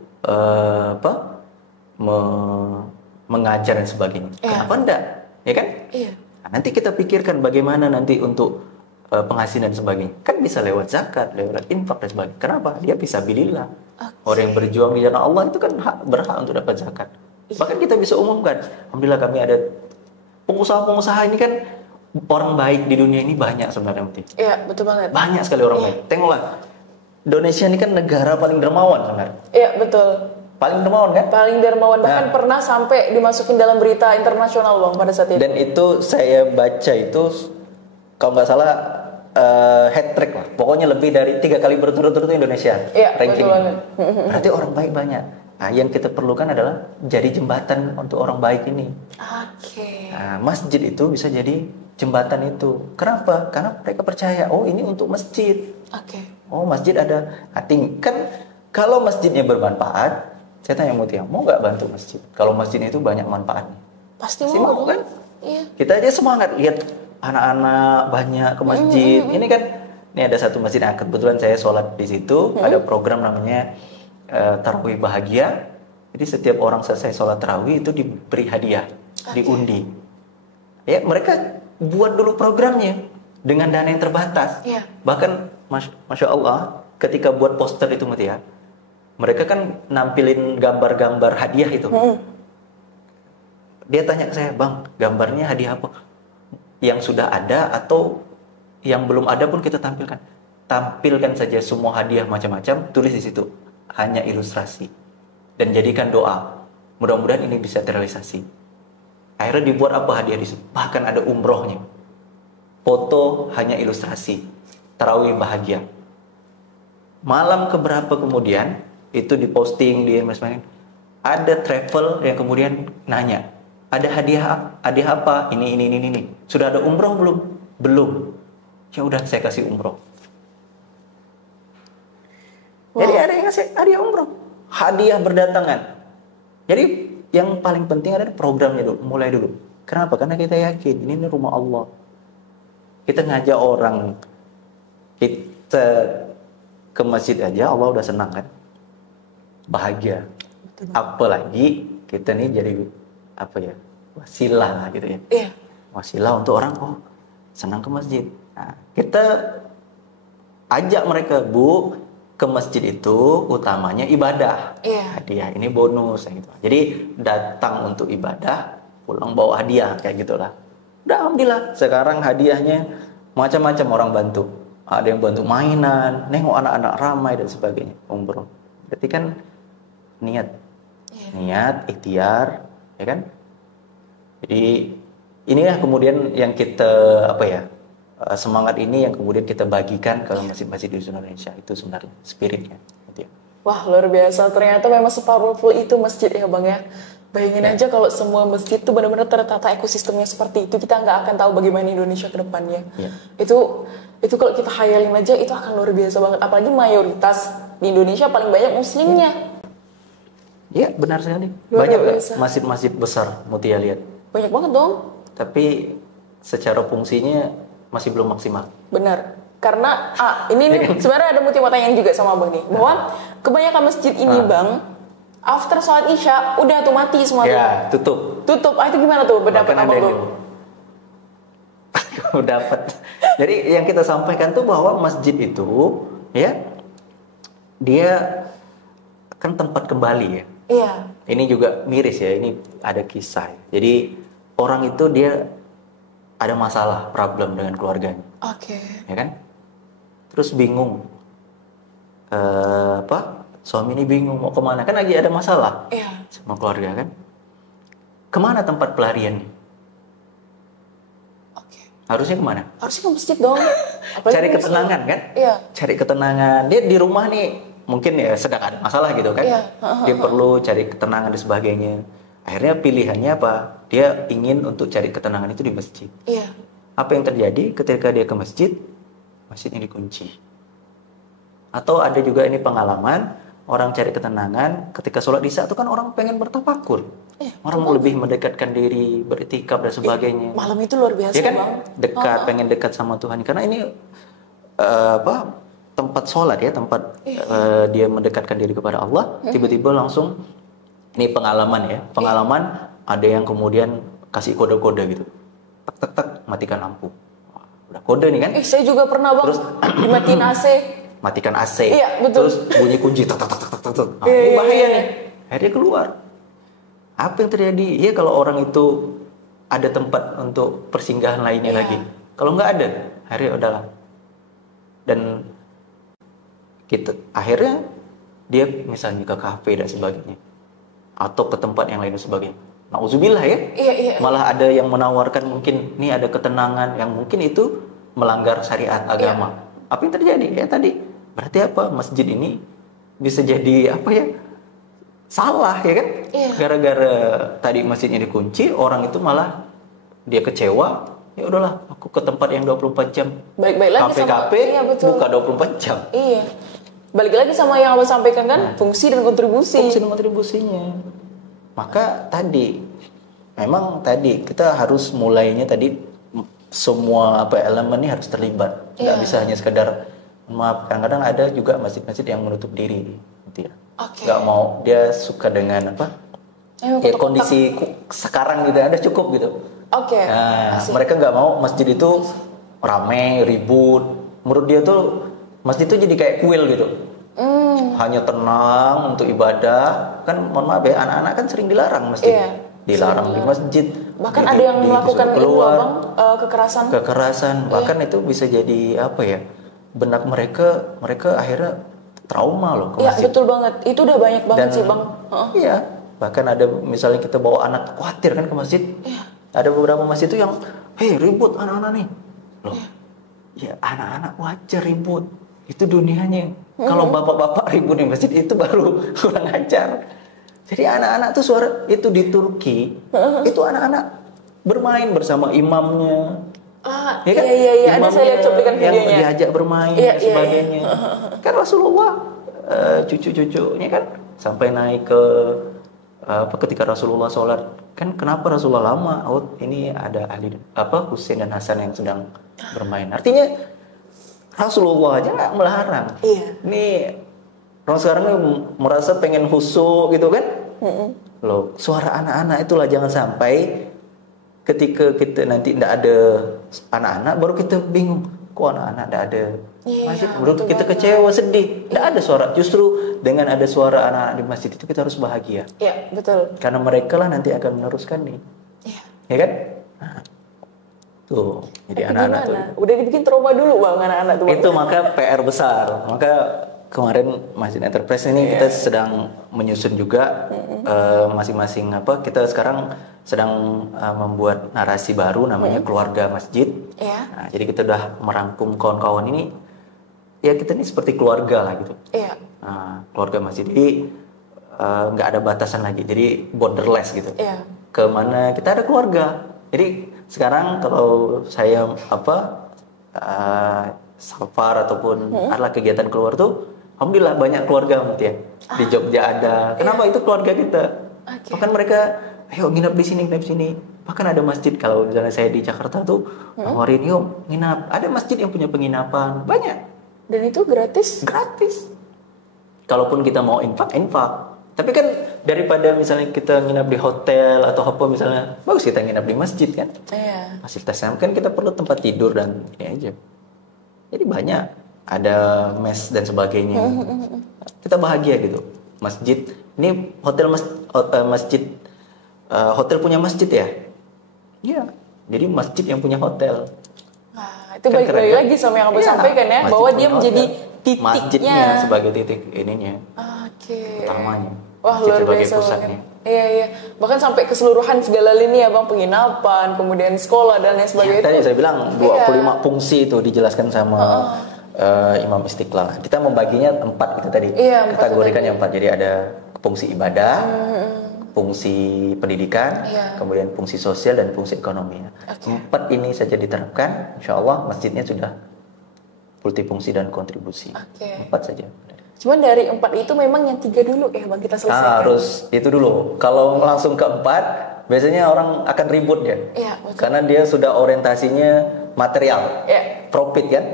mengajar dan sebagainya. Kenapa enggak? Ya kan? Iya. Nah, nanti kita pikirkan bagaimana nanti untuk penghasilan dan sebagainya. Kan bisa lewat zakat, lewat infak dan sebagainya. Kenapa? Dia bisa bilillah. Orang yang berjuang di jalan Allah itu kan berhak untuk dapat zakat. Bahkan kita bisa umumkan, alhamdulillah kami ada pengusaha-pengusaha ini kan orang baik di dunia ini banyak sebenarnya. Iya, betul banget. Banyak sekali orang baik. Tengoklah, Indonesia ini kan negara paling dermawan sebenarnya. Iya, betul. Paling dermawan kan? Paling dermawan, bahkan pernah sampai dimasukin dalam berita internasional, Bang, pada saat itu. Dan itu saya baca itu kalau nggak salah hat trick lah. Pokoknya lebih dari 3 kali berturut-turut Indonesia ranking. Betul banget. Berarti orang baik banyak. Nah, yang kita perlukan adalah jadi jembatan untuk orang baik ini. Oke. Nah, masjid itu bisa jadi jembatan itu. Kenapa? Karena mereka percaya, oh ini untuk masjid. Oke. Oh masjid ada. Kan kalau masjidnya bermanfaat, saya tanya Mutia, mau nggak bantu masjid? Kalau masjid itu banyak manfaatnya. Pasti mau kan? Iya. Kita aja semangat lihat anak-anak banyak ke masjid. Ini kan ini ada satu masjid yang kebetulan saya sholat di situ, ada program namanya Tarawih Bahagia. Jadi setiap orang selesai sholat tarawih itu diberi hadiah, diundi. Ya, mereka buat dulu programnya dengan dana yang terbatas. Bahkan Masya Allah, ketika buat poster itu Mutia, mereka kan nampilin gambar-gambar hadiah itu. Dia tanya ke saya, "Bang, gambarnya hadiah apa? Yang sudah ada atau yang belum ada pun kita tampilkan." Tampilkan saja semua hadiah macam-macam, tulis di situ, hanya ilustrasi. Dan jadikan doa, mudah-mudahan ini bisa terrealisasi. Akhirnya dibuat apa hadiah di situ? Bahkan ada umrohnya. Foto hanya ilustrasi. Tarawih Bahagia. Malam keberapa kemudian itu diposting di MSN. Ada travel yang kemudian nanya, ada hadiah apa? Ini. Sudah ada umroh belum? Belum. Ya udah, saya kasih umroh. Jadi ada yang ngasih hadiah umroh. Hadiah berdatangan. Jadi yang paling penting adalah programnya dulu, mulai dulu. Kenapa? Karena kita yakin ini rumah Allah. Kita ngajak orang, kita ke masjid aja Allah udah senang kan, bahagia. Betul. Apalagi kita nih jadi wasilah gitu ya. Wasilah untuk orang senang ke masjid. Nah, kita ajak mereka, Bu, ke masjid itu utamanya ibadah. Hadiah ini bonus gitu. Jadi datang untuk ibadah, pulang bawa hadiah kayak gitulah. Udah, alhamdulillah sekarang hadiahnya macam-macam orang bantu. Ada yang bantu mainan, nengok anak-anak ramai dan sebagainya. Umroh. Berarti kan niat, ikhtiar, ya kan? Jadi inilah kemudian yang kita semangat ini yang kemudian kita bagikan ke masjid-masjid di seluruh Indonesia. Itu sebenarnya spiritnya. Wah, luar biasa. Ternyata memang se-powerful itu masjid ya Bang ya. Bayangin aja kalau semua masjid itu benar-benar tertata ekosistemnya seperti itu, kita nggak akan tahu bagaimana Indonesia ke depannya. Itu kalau kita khayalin aja itu akan luar biasa banget. Apalagi mayoritas di Indonesia paling banyak muslimnya. Iya, benar sekali. Banyak masjid-masjid besar Mutia lihat. Banyak banget dong. Tapi secara fungsinya masih belum maksimal. Benar. Karena ini sebenarnya ada Mutia mau tanya juga sama Bang nih, bahwa kebanyakan masjid ini Bang, after sholat Isya udah tuh mati semua tutup. Itu gimana tuh pendapat Abang tuh? Dapat. Jadi yang kita sampaikan tuh bahwa masjid itu ya dia kan tempat kembali ya. Ini juga miris ya, ini ada kisah. Jadi orang itu dia ada masalah, problem dengan keluarganya. Ya kan? Terus bingung. Suami ini bingung mau kemana, kan lagi ada masalah sama keluarga kan. Kemana tempat pelarian? Harusnya kemana? Harusnya ke masjid dong. Cari ketenangan kan? Cari ketenangan. Dia di rumah nih mungkin ya sedang ada masalah gitu kan. Dia perlu cari ketenangan dan sebagainya. Akhirnya pilihannya apa? Dia ingin untuk cari ketenangan itu di masjid. Apa yang terjadi ketika dia ke masjid? Masjidnya dikunci. Atau ada juga ini pengalaman orang cari ketenangan ketika sholat isya itu kan orang pengen bertafakur. Orang lebih mendekatkan diri, beriktikaf dan sebagainya. Malam itu luar biasa ya kan? Bang. Dekat, pengen dekat sama Tuhan. Karena ini tempat sholat ya, tempat dia mendekatkan diri kepada Allah. Tiba-tiba langsung ini pengalaman ya, ada yang kemudian kasih kode-kode gitu, tak matikan lampu. Wah, udah kode nih kan? Saya juga pernah Bang. Terus dimatiin AC. Matikan AC. Betul. Terus bunyi kunci tak. Ini bahaya nih. Akhirnya keluar. Apa yang terjadi? Ya kalau orang itu ada tempat untuk persinggahan lainnya lagi. Kalau nggak ada, akhirnya udahlah. Dan kita akhirnya dia misalnya ke kafe dan sebagainya, atau ke tempat yang lain dan sebagainya. Nauzubillah ya. Malah ada yang menawarkan mungkin ini ada ketenangan yang mungkin itu melanggar syariat agama. Apa yang terjadi? Ya tadi berarti apa? Masjid ini bisa jadi apa ya? Salah ya kan? Gara-gara tadi masjidnya dikunci, orang itu malah dia kecewa. Ya udahlah, aku ke tempat yang 24 jam. Balik lagi kafe buka 24 jam. Balik lagi sama yang Abang sampaikan kan, fungsi dan kontribusi. Fungsi dan kontribusinya. Maka tadi memang tadi kita harus mulainya tadi semua elemen ini harus terlibat. Nggak Iya. bisa hanya sekedar, maaf, kadang-kadang ada juga masjid-masjid yang menutup diri, gitu ya. Oke. Nggak mau, dia suka dengan apa? Ya kotak-kotak. kondisi sekarang gitu, ada cukup gitu. Oke. Nah, Asik. mereka nggak mau masjid itu rame, ribut. Menurut dia tuh masjid itu jadi kayak kuil gitu. Hanya tenang untuk ibadah. Kan mohon maaf ya, anak-anak kan sering dilarang masjid. Iya, Dilarang di masjid. Bahkan ada yang melakukan disuruh ini loh, keluar, Bang, kekerasan. kekerasan. Bahkan itu bisa jadi apa ya? Benak mereka akhirnya trauma loh ke Iya, masjid. betul banget. Itu udah banyak banget sih, Bang. Iya, bahkan ada misalnya kita bawa anak khawatir kan ke masjid. Ada beberapa masjid itu yang, hei ribut anak-anak nih. Loh, ya anak-anak wajar ribut. Itu dunianya. Kalau bapak-bapak ribut di masjid itu baru kurang ajar. Jadi anak-anak tuh suara itu di Turki, itu anak-anak bermain bersama imamnya. Ah, Ya kan? iya. Ada saya lihat Imamnya cuplikan yang videonya. diajak bermain Iya, dan sebagainya. Kan Rasulullah cucu-cucunya kan sampai naik ke ketika Rasulullah sholat, kan kenapa Rasulullah lama? Oh, ini ada ahli Husain dan Hasan yang sedang bermain. Artinya Rasulullah aja nggak melarang. Iya. Ini orang sekarang ini merasa pengen khusyuk gitu kan? Loh, suara anak-anak itulah jangan sampai ketika kita nanti tidak ada anak-anak baru kita bingung, kok anak-anak tidak ada masjid, baru betul kita banget. kecewa, sedih, tidak ada suara. Justru dengan ada suara anak-anak di masjid itu kita harus bahagia, Iya, betul. karena mereka lah nanti akan meneruskan nih, Iya. ya kan? Nah, tuh, jadi Tapi anak-anak tuh gimana? Udah dibikin trauma dulu, Bang, anak-anak tuh, Bang. itu maka PR besar. Maka kemarin Masjid Enterprise ini kita sedang menyusun juga masing-masing kita sekarang sedang membuat narasi baru namanya keluarga masjid. Iya. Nah, jadi kita udah merangkum kawan-kawan ini, ya kita ini seperti keluarga lah gitu. Iya. Nah, keluarga masjid jadi nggak ada batasan lagi, jadi borderless gitu. Iya. Kemana kita ada keluarga. Jadi sekarang kalau saya safar ataupun adalah kegiatan keluar tuh, alhamdulillah banyak keluarga ya. Di Jogja ada. Kenapa? Itu keluarga kita. Bahkan mereka, ayo nginap di sini, nginap di sini. Bahkan ada masjid, kalau misalnya saya di Jakarta tuh nawarin, yuk nginap. Ada masjid yang punya penginapan, banyak. Dan itu gratis? Gratis. Kalaupun kita mau infak. Tapi kan daripada misalnya kita nginap di hotel atau apa misalnya, bagus kita nginap di masjid kan. Iya. Fasilitasnya kan kita perlu tempat tidur dan ini aja. Jadi banyak, ada mes dan sebagainya. Kita bahagia gitu. Masjid, ini masjid, hotel punya masjid ya? Iya. Jadi masjid yang punya hotel. Nah, itu Kan balik keren, lagi sama yang Abang Iya, sampaikan ya, masjid bahwa punya dia menjadi hotel. Masjidnya titiknya. sebagai titik ininya, Oke. utamanya. Wah, Masjid luar sebagai biasa pusatnya. banget. Iya. Bahkan sampai keseluruhan segala lini ya, Bang, penginapan, kemudian sekolah dan lain sebagainya. Tadi itu. saya bilang 25 fungsi itu dijelaskan sama Imam Istiqlal. Kita membaginya 4 itu tadi. Iya, 4 Kategorikan yang 4. Jadi ada fungsi ibadah, fungsi pendidikan, Iya. kemudian fungsi sosial dan fungsi ekonomi. 4 ini saja diterapkan, insya Allah masjidnya sudah multifungsi dan kontribusi. Oke. 4 saja. Cuman dari 4 itu memang yang 3 dulu ya, Bang, kita selesaikan. Harus itu dulu. Kalau langsung ke 4, biasanya orang akan ribut ya. Iya, betul. Karena dia sudah orientasinya material. Iya. Profit kan.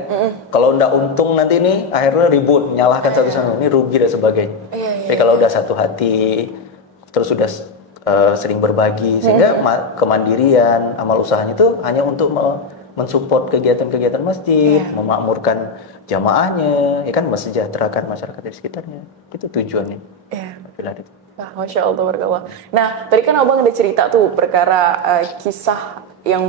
Kalau ndak untung nanti ini akhirnya ribut, menyalahkan satu sama lain, ini rugi dan sebagainya. Iya. Tapi kalau udah satu hati, terus sudah sering berbagi, sehingga kemandirian amal usahanya itu hanya untuk mensupport kegiatan-kegiatan masjid, memakmurkan jamaahnya, ya kan, mensejahterakan masyarakat di sekitarnya. Itu tujuannya. Iya. Bila itu. Nah, Masya Allah, tabarakallah. Nah, tadi kan Abang ada cerita tuh perkara kisah yang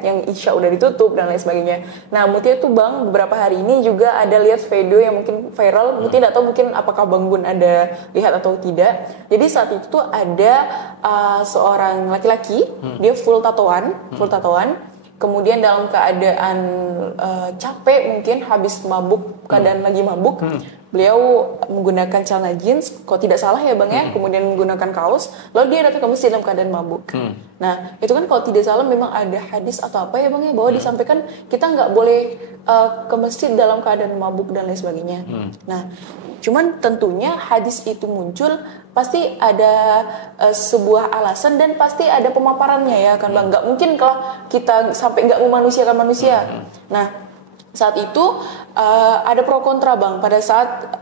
yang Isya udah ditutup dan lain sebagainya. Nah, Mutia tuh, Bang, beberapa hari ini juga ada lihat video yang mungkin viral. Mutia tidak tahu mungkin apakah Bang Gun ada lihat atau tidak. Jadi saat itu tuh ada seorang laki-laki, dia full tatoan. Kemudian dalam keadaan capek, mungkin habis mabuk, keadaan lagi mabuk, beliau menggunakan celana jeans, kalau tidak salah ya, Bang ya, kemudian menggunakan kaos, lalu dia datang ke masjid dalam keadaan mabuk. Nah, itu kan kalau tidak salah memang ada hadis atau apa ya, Bang ya, bahwa disampaikan kita nggak boleh ke masjid dalam keadaan mabuk dan lain sebagainya. Nah, cuman tentunya hadis itu muncul pasti ada sebuah alasan dan pasti ada pemaparannya ya kan Bang. Nggak mungkin kalau kita sampai nggak memanusiakan manusia. Nah, saat itu ada pro kontra Bang pada saat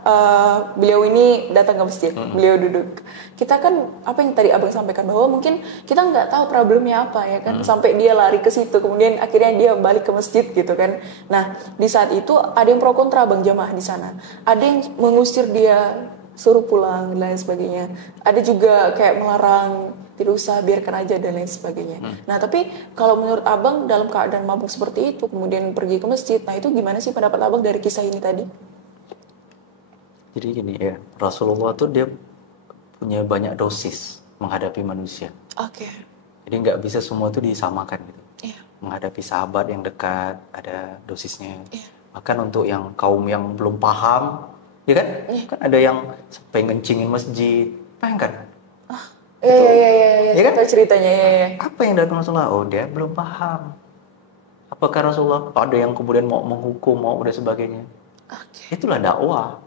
beliau ini datang ke masjid, beliau duduk. Kita kan apa yang tadi Abang sampaikan bahwa mungkin kita nggak tahu problemnya apa ya kan, sampai dia lari ke situ, kemudian akhirnya dia balik ke masjid gitu kan. Nah di saat itu ada yang pro kontra Bang jamaah di sana, ada yang mengusir dia suruh pulang dan lain sebagainya, ada juga kayak melarang tidak usah biarkan aja dan lain sebagainya. Nah tapi kalau menurut Abang dalam keadaan mabuk seperti itu kemudian pergi ke masjid, nah itu gimana sih pendapat Abang dari kisah ini tadi? Jadi gini ya, Rasulullah tuh dia punya banyak dosis menghadapi manusia. Oke. Jadi nggak bisa semua itu disamakan gitu. Iya. Menghadapi sahabat yang dekat ada dosisnya. Iya. Bahkan untuk yang kaum yang belum paham, ya kan? Iya. Kan ada yang sampai ngencingin masjid, paham kan? Iya. Ya kan? Tahu ceritanya ya. Apa yang dilakukan Rasulullah? Oh dia belum paham. Apakah Rasulullah ada yang kemudian mau menghukum, mau dan sebagainya? Oke. Itulah dakwah.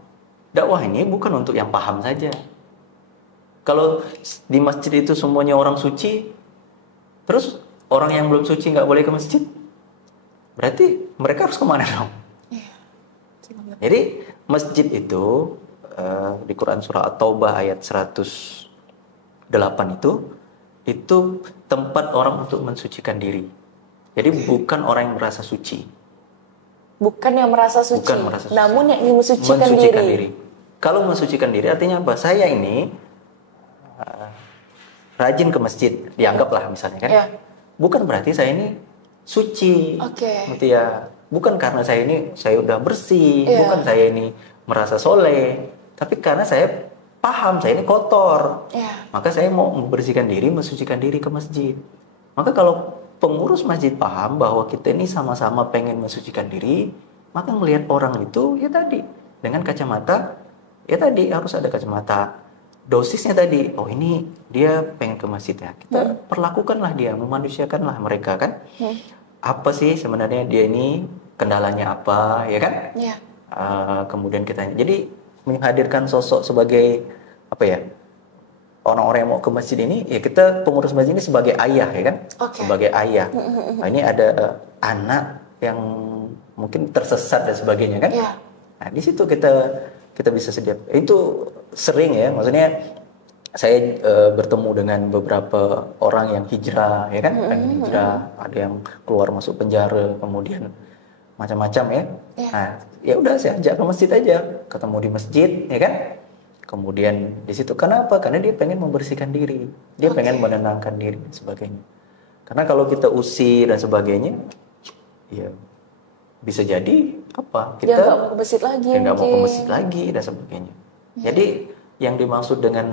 Dakwah ini bukan untuk yang paham saja. Kalau di masjid itu semuanya orang suci, terus orang yang belum suci nggak boleh ke masjid, berarti mereka harus kemana dong? Iya. Jadi masjid itu di Quran surah At-Taubah ayat 108 itu tempat orang untuk mensucikan diri. Jadi bukan orang yang merasa suci. Bukan yang merasa suci, Bukan merasa suci. namun yang ingin mensucikan diri. Kalau mensucikan diri artinya apa? Saya ini rajin ke masjid, dianggaplah misalnya kan. Ya. Bukan berarti saya ini suci. Oke. Gitu ya. Bukan karena saya udah bersih, Ya. bukan saya ini merasa soleh, tapi karena saya paham saya ini kotor. Ya. Maka saya mau membersihkan diri, mensucikan diri ke masjid. Maka kalau pengurus masjid paham bahwa kita ini sama-sama pengen mensucikan diri, maka melihat orang itu ya tadi dengan kacamata, ya tadi harus ada kacamata dosisnya tadi. Oh ini dia pengen ke masjid ya, kita perlakukanlah dia, memanusiakanlah mereka kan. Apa sih sebenarnya dia ini, kendalanya apa ya kan? Ya. Kemudian kita jadi menghadirkan sosok sebagai apa ya, orang-orang yang mau ke masjid ini ya, kita pengurus masjid ini sebagai ayah ya kan. Oke. Sebagai ayah. Nah, ini ada anak yang mungkin tersesat dan sebagainya kan. Ya. Nah di situ kita bisa sedia. Itu sering ya, maksudnya saya bertemu dengan beberapa orang yang hijrah ya kan, yang hijrah, ada yang keluar masuk penjara, kemudian macam-macam ya. Nah ya udah saya ajak ke masjid aja, ketemu di masjid ya kan. Kemudian di situ kenapa? Karena dia pengen membersihkan diri, dia pengen menenangkan diri dan sebagainya. Karena kalau kita usir dan sebagainya, ya bisa jadi apa? Kita Dia nggak mau ke masjid lagi. nggak mau ke mungkin. masjid lagi dan sebagainya. Jadi yang dimaksud dengan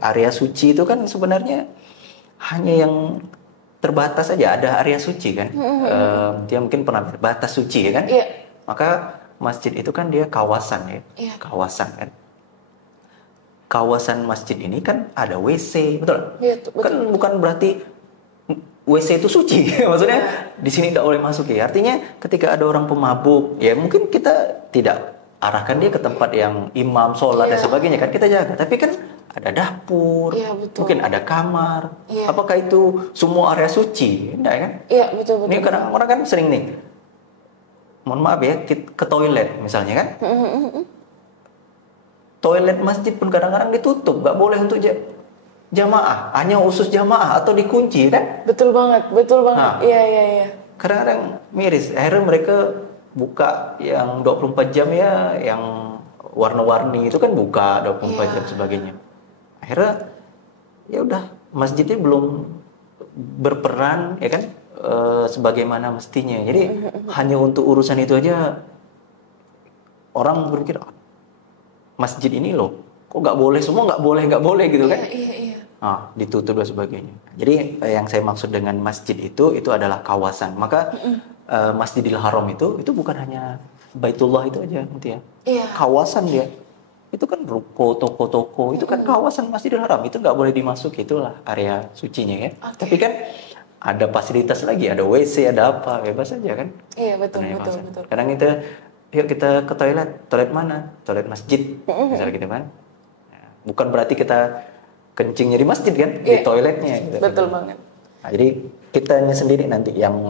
area suci itu kan sebenarnya hanya yang terbatas saja. Ada area suci kan, dia mungkin pernah batas suci ya kan. Iya. Maka masjid itu kan dia kawasan ya, Iya. kawasan kan. Kawasan masjid ini kan ada WC, betul? Iya, betul. Kan bukan berarti WC itu suci, maksudnya di sini tidak boleh masuk ya. Artinya ketika ada orang pemabuk, ya mungkin kita tidak arahkan dia ke tempat yang imam sholat dan sebagainya kan, kita jaga. Tapi kan ada dapur, mungkin ada kamar. Apakah itu semua area suci? Tidak kan? Iya betul. Ini kadang orang kan sering nih, mohon maaf ya, ke toilet misalnya kan. Toilet masjid pun kadang-kadang ditutup, nggak boleh untuk jamaah, hanya khusus jamaah atau dikunci kan? Betul banget. Nah. Iya. Kadang-kadang miris. Akhirnya mereka buka yang 24 jam ya, yang warna-warni itu kan buka 24 jam sebagainya. Akhirnya ya udah, masjidnya belum berperan ya kan sebagaimana mestinya. Jadi hanya untuk urusan itu aja orang berpikir masjid ini loh, kok nggak boleh, semua nggak boleh gitu kan? Iya. Ditutup dan sebagainya. Jadi yang saya maksud dengan masjid itu adalah kawasan. Maka Masjidil Haram itu bukan hanya Baitullah itu aja gitu ya. Iya. Kawasan dia. Itu kan ruko, toko-toko, itu kan kawasan Masjidil Haram, itu nggak boleh dimasuki, itulah area sucinya ya. Tapi kan ada fasilitas lagi, ada WC, ada apa, bebas aja kan. Iya betul. Kadang itu yuk kita ke toilet mana? Toilet masjid, misalnya gitu kan. Nah, bukan berarti kita kencingnya di masjid kan, di toiletnya. Gitu. Betul banget. Nah, jadi kitanya sendiri nanti yang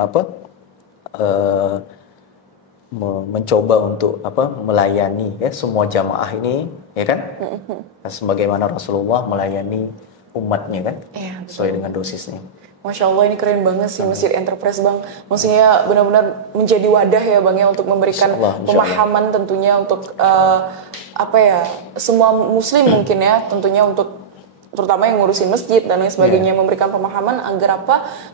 mencoba untuk melayani ya semua jamaah ini, ya kan? Sebagaimana Rasulullah melayani umatnya kan, sesuai dengan dosisnya. Masya Allah, ini keren banget sih Masjid Enterprise Bang. Maksudnya benar-benar menjadi wadah ya Bang ya untuk memberikan Insya Allah. pemahaman tentunya untuk semua muslim mungkin ya, tentunya untuk terutama yang ngurusin masjid dan lain sebagainya, memberikan pemahaman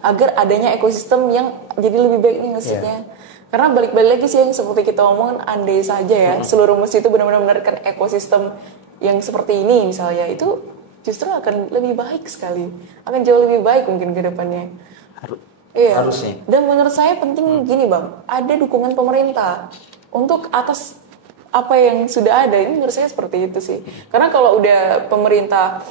agar adanya ekosistem yang jadi lebih baik nih masjidnya. Karena balik-balik lagi sih yang seperti kita omongin, andai saja ya seluruh masjid itu benar-benar menerapkan ekosistem yang seperti ini misalnya, itu justru akan lebih baik sekali, akan jauh lebih baik mungkin ke depannya. Harusnya. Dan menurut saya penting gini Bang, ada dukungan pemerintah untuk atas apa yang sudah ada. Ini menurut saya seperti itu sih. Karena kalau udah pemerintah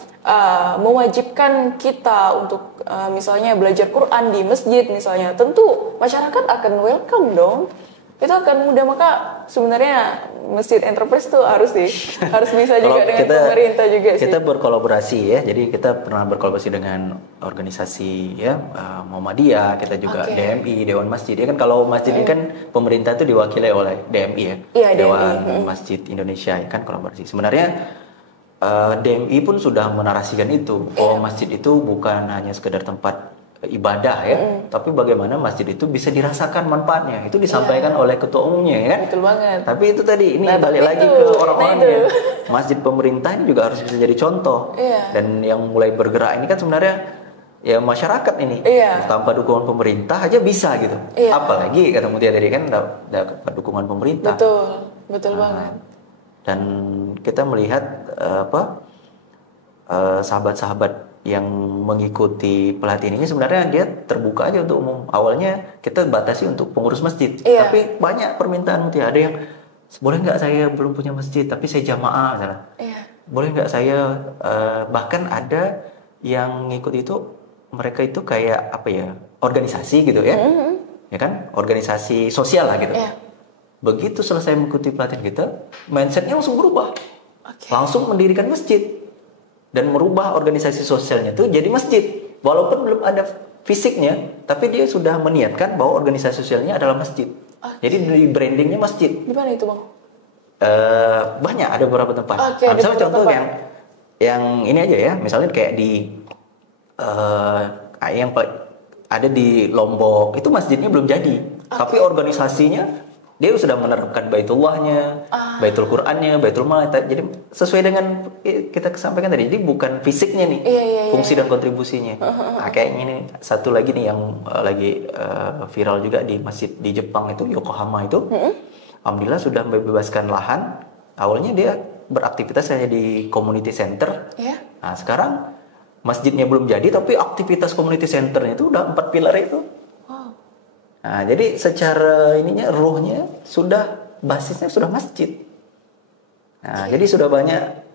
mewajibkan kita untuk misalnya belajar Quran di masjid misalnya, tentu masyarakat akan welcome dong. Itu akan mudah. Maka sebenarnya Masjid Enterprise tuh harus bisa juga dengan pemerintah juga sih. Kita berkolaborasi ya. Jadi kita pernah berkolaborasi dengan organisasi ya Muhammadiyah, kita juga DMI, Dewan Masjid. Ya kan kalau masjid ini kan pemerintah itu diwakili oleh DMI ya. Iya, Dewan DMI. Masjid Indonesia ya kan kolaborasi. Sebenarnya DMI pun sudah menarasikan itu bahwa masjid itu bukan hanya sekedar tempat ibadah ya, tapi bagaimana masjid itu bisa dirasakan manfaatnya. Itu disampaikan oleh ketua umumnya ya kan. Betul banget. Tapi itu tadi ini balik lagi ke orang-orangnya. Masjid pemerintah ini juga harus bisa jadi contoh. Dan yang mulai bergerak ini kan sebenarnya ya masyarakat ini. Tanpa dukungan pemerintah aja bisa gitu. Apalagi kata Mutia tadi kan dapat dukungan pemerintah. Betul banget. Dan kita melihat sahabat-sahabat yang mengikuti pelatihan ini sebenarnya dia terbuka aja untuk umum. Awalnya kita batasi untuk pengurus masjid, tapi banyak permintaan Mutia. Ada yang boleh nggak saya belum punya masjid tapi saya jamaah misalnya. Boleh nggak saya bahkan ada yang ngikut itu, mereka itu kayak organisasi gitu ya, ya kan, organisasi sosial lah gitu. Begitu selesai mengikuti pelatihan kita, mindsetnya langsung berubah, langsung mendirikan masjid. Dan merubah organisasi sosialnya itu jadi masjid. Walaupun belum ada fisiknya, tapi dia sudah meniatkan bahwa organisasi sosialnya adalah masjid. Jadi di brandingnya masjid. Di mana itu Bang? Banyak, ada beberapa tempat. Misalnya contoh yang ini aja ya, misalnya kayak di yang ada di Lombok, itu masjidnya belum jadi. Tapi organisasinya dia sudah menerapkan Baitullahnya, Baitul Qur'annya, Baitul Mal. Jadi sesuai dengan kita sampaikan tadi. Jadi bukan fisiknya nih, fungsi dan kontribusinya. Kayaknya ini satu lagi nih yang lagi viral juga di masjid di Jepang itu, Yokohama itu. Alhamdulillah sudah membebaskan lahan. Awalnya dia beraktivitas hanya di community center. Nah sekarang masjidnya belum jadi, tapi aktivitas community centernya itu udah 4 pilar itu. Nah, jadi secara ininya ruhnya basisnya sudah masjid. Nah, jadi sudah banyak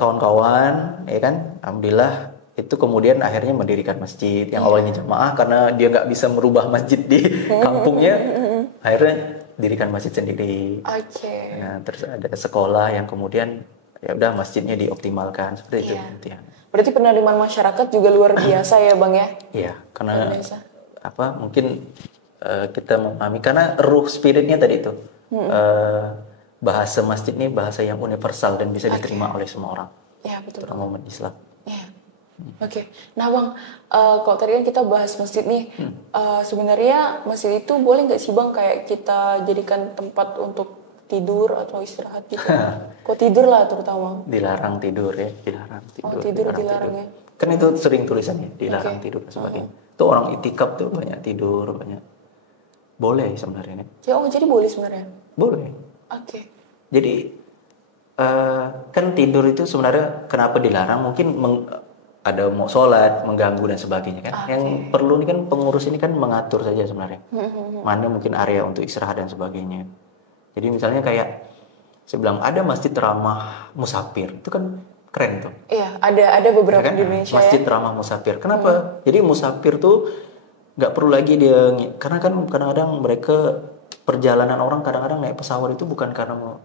kawan-kawan, ya kan, alhamdulillah itu kemudian akhirnya mendirikan masjid yang awalnya jamaah karena dia nggak bisa merubah masjid di kampungnya, akhirnya dirikan masjid sendiri. Nah, terus ada sekolah yang kemudian ya udah masjidnya dioptimalkan seperti itu. Berarti penerimaan masyarakat juga luar biasa ya Bang ya? Iya, karena mungkin kita memahami karena ruh spiritnya tadi itu bahasa masjid ini bahasa yang universal dan bisa diterima oleh semua orang. Betul. Terutama umat Islam. Nah Bang, kalau tadi kan kita bahas masjid nih, sebenarnya masjid itu boleh nggak sih Bang kayak kita jadikan tempat untuk tidur atau istirahat gitu? Kok tidur lah terutama? Dilarang tidur ya, dilarang tidur. Tidur dilarang ya. Kan itu sering tulisannya, dilarang tidur dan sebagainya. Itu orang itikaf tuh banyak tidur, banyak. Boleh sebenarnya. Jadi boleh sebenarnya? Boleh. Jadi kan tidur itu sebenarnya kenapa dilarang? Mungkin ada mau sholat, mengganggu dan sebagainya kan. Yang perlu ini kan pengurus ini kan mengatur saja sebenarnya. Mana mungkin area untuk istirahat dan sebagainya. Jadi misalnya kayak saya bilang ada masjid ramah musafir, itu kan keren tuh. Ada beberapa kan? di Indonesia masjid ramah musafir. Kenapa? Jadi musafir tuh nggak perlu lagi dia, karena kan kadang-kadang mereka perjalanan orang kadang-kadang naik pesawat itu bukan karena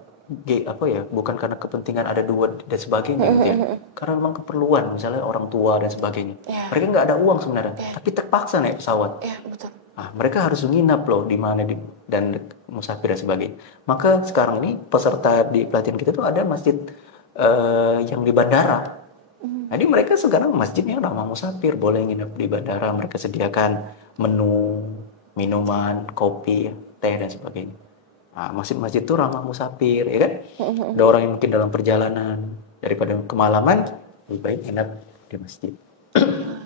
bukan karena kepentingan ada dua dan sebagainya gitu ya. Karena memang keperluan, misalnya orang tua dan sebagainya. Mereka nggak ada uang sebenarnya, tapi terpaksa naik pesawat. Betul. Nah, mereka harus menginap loh di mana dan musafir dan sebagainya. Maka sekarang ini peserta di pelatihan kita tuh ada masjid yang di bandara. Jadi mereka sekarang masjidnya ramah musafir, boleh nginap di bandara, mereka sediakan menu, minuman, kopi, teh dan sebagainya. Nah, masjid-masjid itu ramah musafir, ya kan? Ada orang yang mungkin dalam perjalanan, daripada kemalaman, lebih baik nginap di masjid.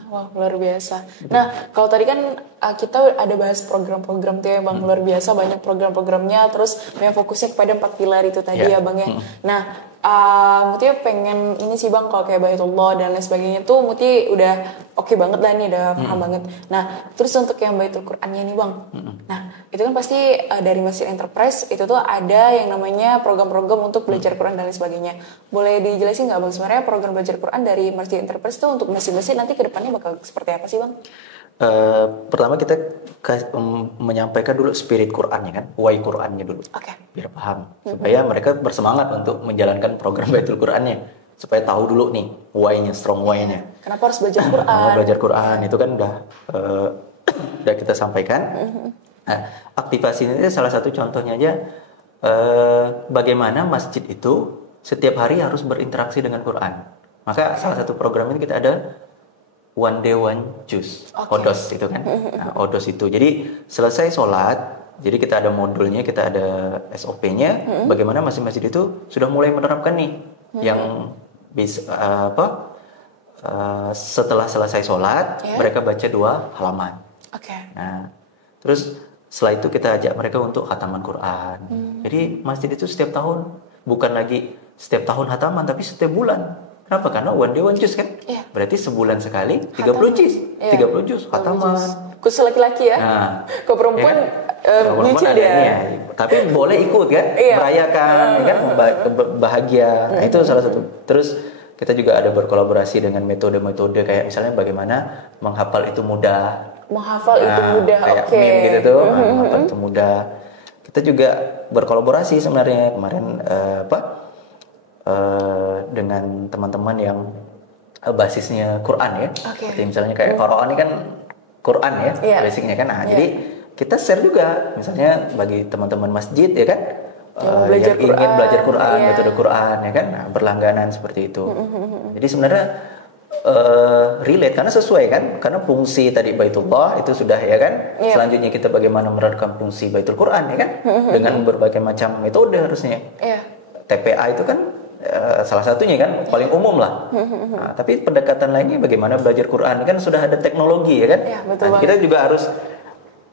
Wah, luar biasa. Nah, kalau tadi kan kita ada bahas program-program tuh ya Bang, luar biasa banyak program-programnya, terus yang fokusnya kepada 4 pilar itu tadi ya Bang ya. Nah, Muti pengen ini sih Bang, kalau kayak Baitullah dan lain sebagainya tuh Muti udah oke banget lah nih, udah paham banget. Nah, terus untuk yang Baitul Qur'annya nih Bang. Nah, itu kan pasti dari Masjid Enterprise itu tuh ada yang namanya program-program untuk belajar Quran dan lain sebagainya. Boleh dijelasin nggak Bang, sebenarnya program belajar Quran dari Masjid Enterprise tuh untuk masjid-masjid nanti ke depannya bakal seperti apa sih Bang? Pertama kita menyampaikan dulu spirit Qurannya kan, why Qurannya dulu, biar paham, supaya mereka bersemangat untuk menjalankan program Baitul Qurannya, supaya tahu dulu nih why-nya, strong why-nya. Kenapa harus belajar Quran? Belajar Quran itu kan udah kita sampaikan. Nah, aktivasi ini salah satu contohnya aja, bagaimana masjid itu setiap hari harus berinteraksi dengan Quran. Maka salah satu program ini kita ada One Day One Juice, ODOS itu kan. Nah, ODOS itu, jadi selesai sholat, jadi kita ada modulnya, kita ada SOP-nya, bagaimana masjid-masjid itu sudah mulai menerapkan nih, yang bisa setelah selesai sholat, mereka baca 2 halaman. Nah, terus setelah itu kita ajak mereka untuk khataman Quran. Jadi masjid itu setiap tahun, bukan lagi setiap tahun khataman, tapi setiap bulan. Kenapa? Karena one day one juz kan? Berarti sebulan sekali 30 juz. 30 juz khataman. Khusus laki-laki ya? Nah, ke perempuan perempuan ada. Tapi boleh ikut kan? Merayakan kan, bahagia. Nah, itu salah satu. Terus kita juga ada berkolaborasi dengan metode-metode kayak misalnya bagaimana menghafal itu mudah. Menghafal itu mudah, kayak meme gitu tuh, menghafal itu mudah. Kita juga berkolaborasi sebenarnya kemarin dengan teman-teman yang basisnya Quran ya. Seperti misalnya kayak Quran ini kan Quran ya, basicnya kan. Nah, jadi kita share juga misalnya bagi teman-teman masjid ya kan, yang ingin belajar Quran, metode Quran ya kan, nah, berlangganan seperti itu. Jadi sebenarnya relate karena sesuai kan, karena fungsi tadi Baitullah itu sudah ya kan. Selanjutnya kita bagaimana menerapkan fungsi Baitul Quran ya kan, dengan berbagai macam metode harusnya. TPA itu kan salah satunya kan, paling umum lah. Nah, tapi pendekatan lainnya bagaimana belajar Quran kan sudah ada teknologi ya kan. Nah, kita juga harus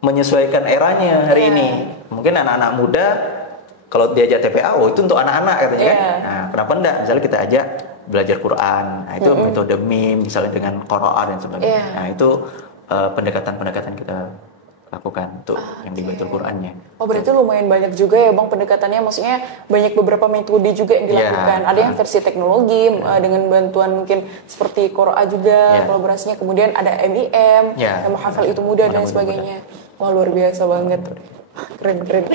menyesuaikan eranya hari ini. Mungkin anak-anak muda kalau diajak TPA, itu untuk anak-anak katanya kan. Nah, kenapa enggak? Misalnya kita ajak belajar Quran. Nah, itu metode meme misalnya dengan Qiraah dan sebagainya. Nah, itu pendekatan-pendekatan kita lakukan untuk yang di Baitul Qur'annya. Oh, berarti lumayan banyak juga ya Bang pendekatannya, maksudnya banyak beberapa metode juga yang dilakukan. Ada yang versi teknologi dengan bantuan mungkin seperti Qiraah juga, kolaborasinya, kemudian ada MIM, yang menghafal itu mudah dan sebagainya. Wah, luar biasa banget. Keren.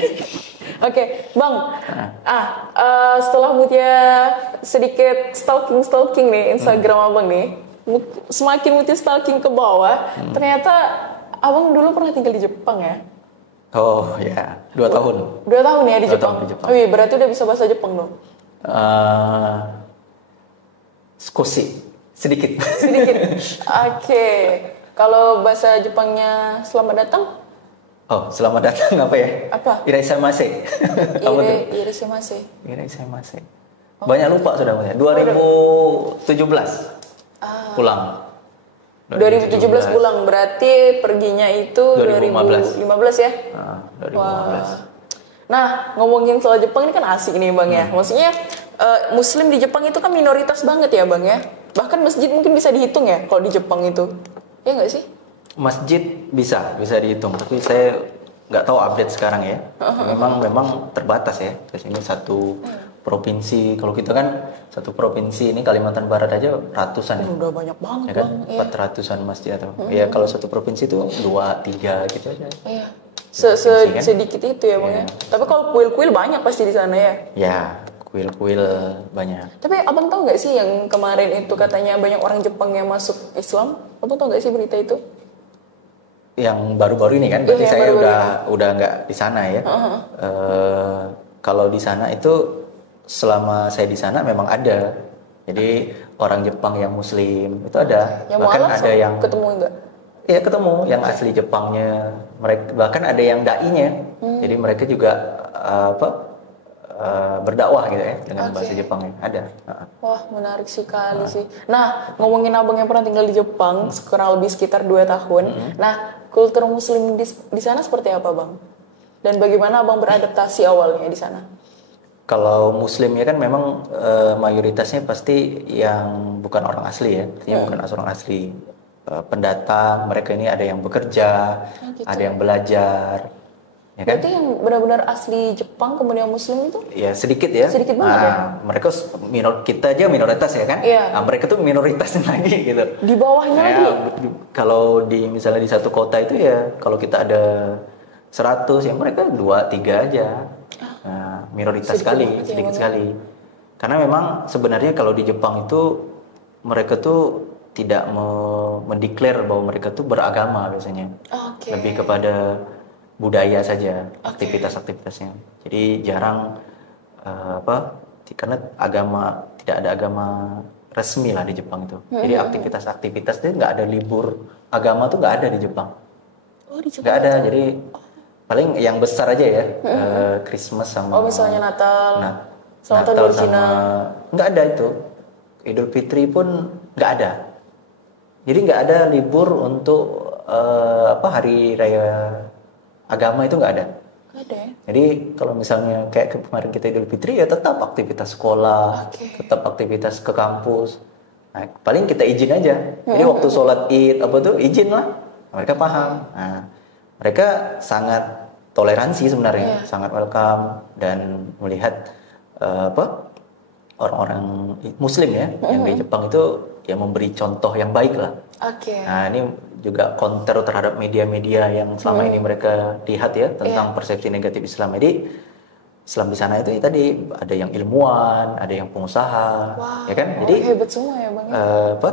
Oke, Bang. Setelah Mutia sedikit stalking nih Instagram Abang nih, semakin Mutia stalking ke bawah, ternyata Abang dulu pernah tinggal di Jepang ya? Oh ya, 2 tahun. 2 tahun ya di Jepang? Oh iya, berarti udah bisa bahasa Jepang dong? Skoshi, sedikit. Oke. Kalau bahasa Jepangnya selamat datang? Oh, selamat datang apa ya? Apa? Iraishamase. Iraishamase. Banyak lupa sudah, 2017 pulang. 2017 pulang, berarti perginya itu 2015 ya? 2015. Wah. Nah, ngomongin soal Jepang ini kan asik nih Bang ya. Maksudnya Muslim di Jepang itu kan minoritas banget ya Bang ya. Bahkan masjid mungkin bisa dihitung ya kalau di Jepang itu. Ya nggak sih? Masjid bisa dihitung, tapi saya nggak tahu update sekarang ya. Memang terbatas ya. Terus ini satu provinsi, kalau kita kan satu provinsi ini Kalimantan Barat aja ratusan ya. Udah banyak banget ya kan, Bang. 400-an masjid atau ya kalau satu provinsi itu 2-3 gitu aja. Kan? Sedikit itu ya bang ya. Tapi kalau kuil-kuil banyak pasti di sana ya. Ya, kuil-kuil banyak. Tapi abang tahu nggak sih yang kemarin itu katanya banyak orang Jepang yang masuk Islam? Abang tahu nggak sih berita itu? Yang baru-baru ini kan, berarti Iya, saya baru-baru udah nggak di sana ya. Kalau di sana itu selama saya di sana memang ada. Jadi orang Jepang yang Muslim itu ada. Yang Bahkan mualaf ada yang ketemu enggak? Iya ketemu yang asli Jepangnya. Mereka bahkan ada yang dai-nya. Jadi mereka juga berdakwah gitu ya dengan bahasa Jepangnya. Ada. Wah menarik sekali sih. Nah ngomongin abang yang pernah tinggal di Jepang kurang lebih sekitar 2 tahun. Nah kultur Muslim di sana seperti apa bang? Dan bagaimana abang beradaptasi awalnya di sana? Kalau Muslimnya kan memang mayoritasnya pasti yang bukan orang asli ya, artinya bukan orang asli. Pendatang, mereka ini ada yang bekerja, gitu. ada yang belajar, ya kan? Berarti yang benar-benar asli Jepang kemudian Muslim itu? Ya sedikit ya. Sedikit banget ya? Mereka kita aja minoritas ya kan? Iya. Nah, mereka tuh minoritas lagi gitu. Di bawahnya lagi? Kalau misalnya di satu kota itu ya, kalau kita ada 100 ya mereka 2-3 aja. Nah, minoritas sedikit sekali. Karena memang sebenarnya kalau di Jepang itu mereka tuh tidak mendeklar bahwa mereka tuh beragama biasanya. Lebih kepada budaya saja, aktivitas-aktivitasnya. Jadi jarang karena tidak ada agama resmi lah di Jepang itu. Jadi aktivitas-aktivitas itu nggak ada libur agama tuh nggak ada di Jepang. Di Jepang nggak ada. Jadi paling yang besar aja ya, Christmas sama. Misalnya Natal. Natal sama nggak ada itu. Idul Fitri pun nggak ada. Jadi nggak ada libur untuk hari raya agama itu nggak ada. Nggak ada ya? Jadi kalau misalnya kayak kemarin kita Idul Fitri ya tetap aktivitas sekolah, tetap aktivitas ke kampus. Nah, paling kita izin aja. Jadi waktu sholat Id izin lah. Mereka paham. Nah, mereka sangat toleransi sebenarnya, sangat welcome dan melihat orang-orang Muslim ya yang di Jepang itu ya memberi contoh yang baik lah. Nah ini juga counter terhadap media-media yang selama ini mereka lihat ya tentang persepsi negatif Islam. Jadi Islam di sana itu ya tadi ada yang ilmuwan, ada yang pengusaha, ya kan? Jadi hebat semua ya bang.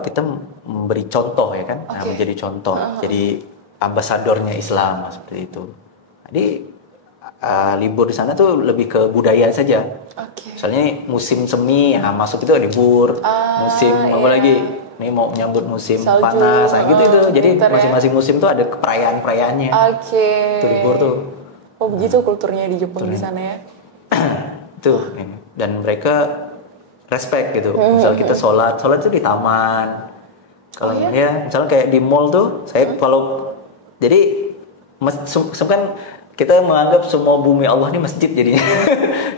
Kita memberi contoh ya kan, menjadi contoh, jadi ambasadornya Islam seperti itu. Jadi libur di sana tuh lebih ke budaya saja. Misalnya musim semi, masuk itu libur. Musim apa lagi? Ini mau menyambut musim salju, panas, gitu itu. Jadi masing-masing musim tuh ada perayaan-perayaannya. Itu libur tuh. Oh begitu kulturnya di Jepang di sana ya? Tuh. Dan mereka respect gitu. Misal kita sholat tuh di taman. Kalau misalnya kayak di mall tuh, saya kalau jadi kan kita menganggap semua bumi Allah ini masjid jadinya.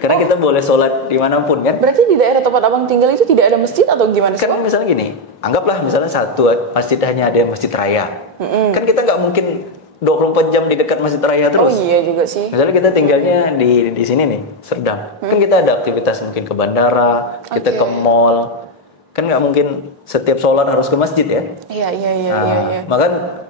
Karena kita boleh sholat dimanapun kan. Berarti di daerah tempat abang tinggal itu tidak ada masjid atau gimana sih? Kan misalnya gini, anggaplah misalnya satu masjid hanya ada masjid raya. Kan kita nggak mungkin 24 jam di dekat masjid raya terus. Oh iya juga sih. Misalnya kita tinggalnya di sini nih, Serdang. Kan kita ada aktivitas mungkin ke bandara, kita ke mall. Kan nggak mungkin setiap sholat harus ke masjid ya. Iya. Maka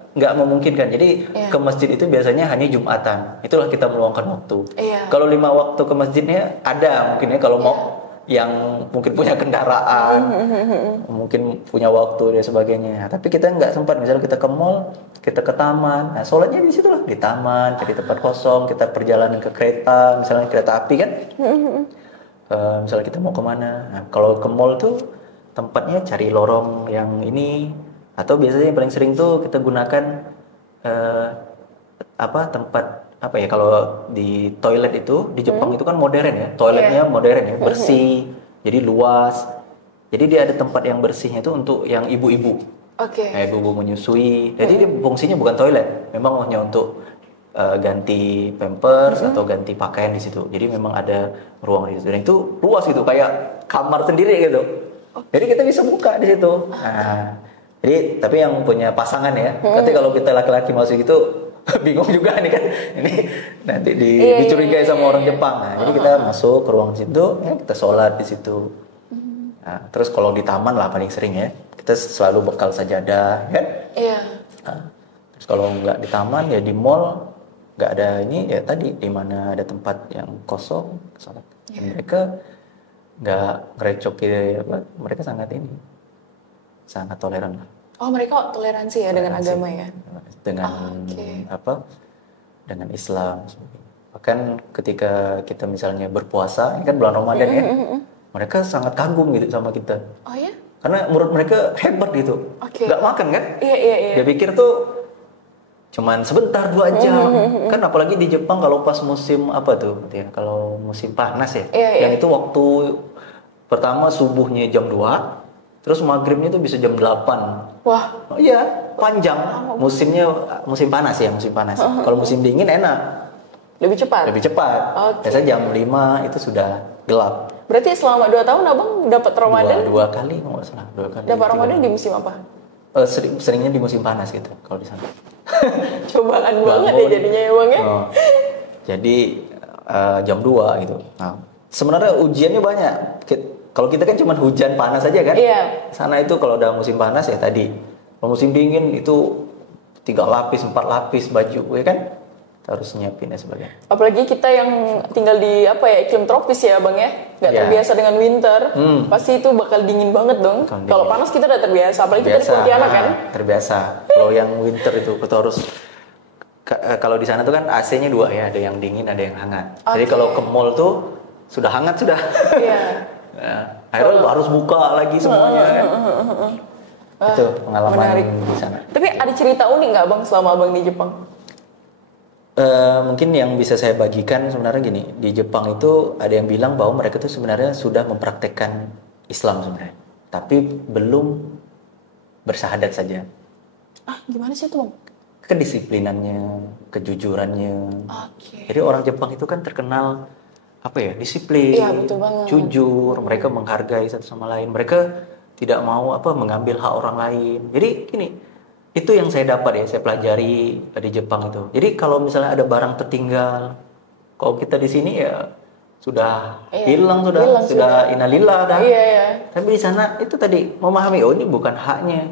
nggak memungkinkan. Jadi ke masjid itu biasanya hanya Jumatan. Itulah kita meluangkan waktu. Kalau 5 waktu ke masjidnya ada mungkin ya kalau mau yang mungkin punya kendaraan, mungkin punya waktu dan sebagainya. Tapi kita nggak sempat. Misalnya kita ke mall, kita ke taman. Nah sholatnya di situ lah di taman, di tempat kosong. Kita perjalanan ke kereta, misalnya kereta api kan. Misalnya kita mau kemana. Nah kalau ke mall tuh tempatnya cari lorong yang ini. Atau biasanya yang paling sering tuh kita gunakan tempat kalau di toilet itu di Jepang itu kan modern ya, toiletnya modern ya, bersih, jadi luas. Jadi dia ada tempat yang bersihnya itu untuk yang ibu-ibu, ibu-ibu menyusui. Jadi dia fungsinya bukan toilet, memang hanya untuk ganti pampers atau ganti pakaian di situ. Jadi memang ada ruang di situ. Dan itu luas gitu, kayak kamar sendiri gitu. Jadi kita bisa buka di situ. Nah, jadi tapi yang punya pasangan ya. Nanti kalau kita laki-laki masuk gitu bingung juga nih kan. Ini nanti dicurigai sama orang Jepang. Nah, jadi kita masuk ke ruang situ, ya kita sholat di situ. Nah, terus kalau di taman lah paling sering ya. Kita selalu bekal sajadah, kan? Iya. Nah, terus kalau nggak di taman ya di mall nggak ada ini ya tadi di mana ada tempat yang kosong sholat. Dan mereka nggak ngerecokin apa, mereka sangat ini sangat toleran lah. Oh, mereka toleransi ya dengan agama ya? Dengan apa? Dengan Islam. Bahkan ketika kita misalnya berpuasa, ini kan bulan Ramadan ya, mereka sangat kagum gitu sama kita. Oh ya? Karena menurut mereka hebat gitu. Nggak makan kan? Iya. Dia pikir tuh cuman sebentar 2 jam. Kan apalagi di Jepang kalau pas musim apa tuh? Ya, kalau musim panas ya. Yang itu waktu pertama subuhnya jam 2. Terus maghribnya tuh bisa jam 8. Wah. Oh iya, panjang. Musimnya musim panas ya, musim panas. Kalau musim dingin enak. Lebih cepat? Lebih cepat. Biasanya jam 5 itu sudah gelap. Berarti selama 2 tahun abang dapat Ramadan? Dua kali nggak salah. 2 kali. Dapat Ramadan di musim apa? Seringnya di musim panas gitu kalau di sana. Cobaan banget ya jadinya ya bang ya? Jadi jam 2 gitu. Nah, sebenarnya ujiannya banyak. Kalau kita kan cuma hujan panas aja kan? Iya. Sana itu kalau udah musim panas ya tadi. Kalau musim dingin itu 3 lapis, 4 lapis baju, ya kan? Harus nyiapin dan sebagainya. Apalagi kita yang tinggal di apa ya iklim tropis ya bang ya, nggak terbiasa dengan winter, pasti itu bakal dingin banget dong. Kalau panas kita udah terbiasa, apalagi kita di Pontianak kan? Terbiasa. Kalau yang winter itu kita harus kalau di sana tuh kan AC-nya 2 ya, ada yang dingin, ada yang hangat. Jadi kalau ke mall tuh sudah hangat sudah. Iya. Akhirnya harus buka lagi semuanya. Itu pengalaman menarik di sana. Tapi ada cerita unik nggak bang selama abang di Jepang? Mungkin yang bisa saya bagikan sebenarnya gini, di Jepang itu ada yang bilang bahwa mereka tuh sebenarnya sudah mempraktekkan Islam sebenarnya, tapi belum bersahadat saja. Gimana sih itu bang? Kedisiplinannya, kejujurannya. Jadi orang Jepang itu kan terkenal apa ya, disiplin, betul banget. jujur, mereka menghargai satu sama lain, mereka tidak mau mengambil hak orang lain. Jadi gini, itu yang saya dapat ya, saya pelajari di Jepang itu. Jadi kalau misalnya ada barang tertinggal, kalau kita di sini ya sudah hilang sudah innalillah dah. Tapi di sana itu tadi memahami, oh ini bukan haknya,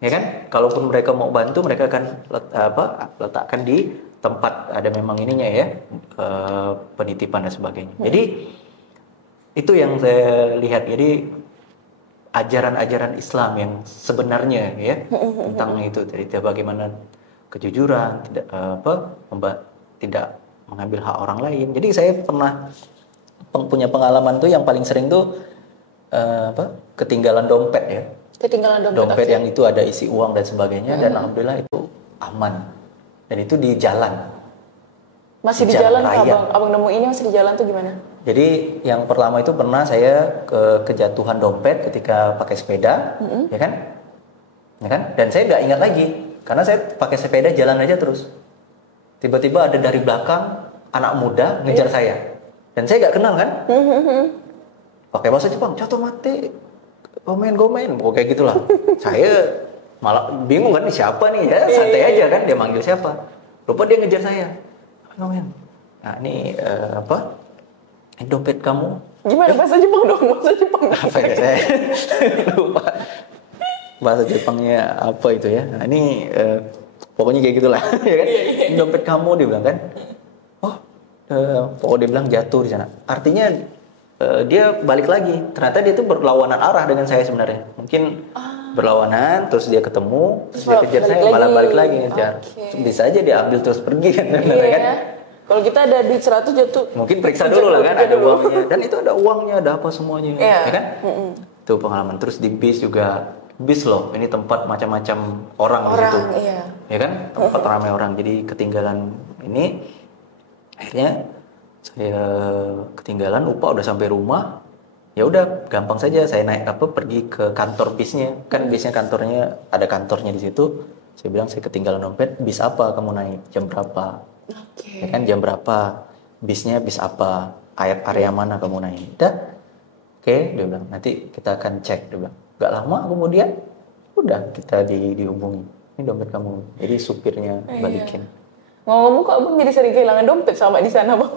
ya kan? Kalaupun mereka mau bantu, mereka akan letakkan di tempat ada memang ininya ya, penitipan dan sebagainya. Jadi itu yang saya lihat. Jadi ajaran-ajaran Islam yang sebenarnya ya tentang itu, jadi bagaimana kejujuran, tidak mengambil hak orang lain. Jadi saya pernah punya pengalaman tuh yang paling sering tuh ketinggalan dompet ya. Ketinggalan dompet yang itu ada isi uang dan sebagainya, dan alhamdulillah itu aman. Dan itu di jalan. Masih di jalan abang nemu ini masih di jalan tuh gimana? Jadi yang pertama itu pernah saya kejatuhan dompet ketika pakai sepeda, ya kan? Dan saya nggak ingat lagi, karena saya pakai sepeda jalan aja terus. Tiba-tiba ada dari belakang anak muda ngejar saya, dan saya nggak kenal kan? Pakai bahasa Jepang, "Cato mate, gomen," kayak gitulah. Saya malah bingung kan, siapa nih ya? Santai aja kan, dia manggil siapa? Lupa dia ngejar saya. Gomen. Nah ini ini dompet kamu. Gimana bahasa Jepang dong? Bahasa Jepang. Apa ya, saya lupa. Bahasa Jepangnya apa itu ya? Nah, ini pokoknya kayak gitulah, ya kan? Ini dompet kamu, dia bilang kan. Pokoknya dia bilang jatuh di sana. Artinya dia balik lagi. Ternyata dia tuh berlawanan arah dengan saya sebenarnya. Mungkin berlawanan, terus dia ketemu, terus dia kejar saya, malah balik lagi ngejar. Bisa aja dia ambil terus pergi kan, kan? Kalau kita ada duit 100 jatuh, mungkin periksa dulu lah kan, ada uangnya. Dan itu ada uangnya, ada apa semuanya, ya kan? Itu pengalaman. Terus di bis juga, bis loh, ini tempat macam-macam orang di situ, ya kan? Tempat ramai orang. Jadi ketinggalan ini, akhirnya saya ketinggalan, lupa udah sampai rumah. Ya udah, gampang saja saya naik pergi ke kantor bisnya. Kan bisnya kantornya ada kantornya di situ. Saya bilang saya ketinggalan dompet, bis apa kamu naik? Jam berapa? Ya kan, jam berapa? Bisnya bis apa? Area mana kamu naik? Udah. Oke, dia bilang nanti kita akan cek, dia bilang. Gak lama kemudian udah kita dihubungi. Ini dompet kamu. Jadi supirnya balikin. Ngomong-ngomong kok abang jadi sering kehilangan dompet sama di sana bang?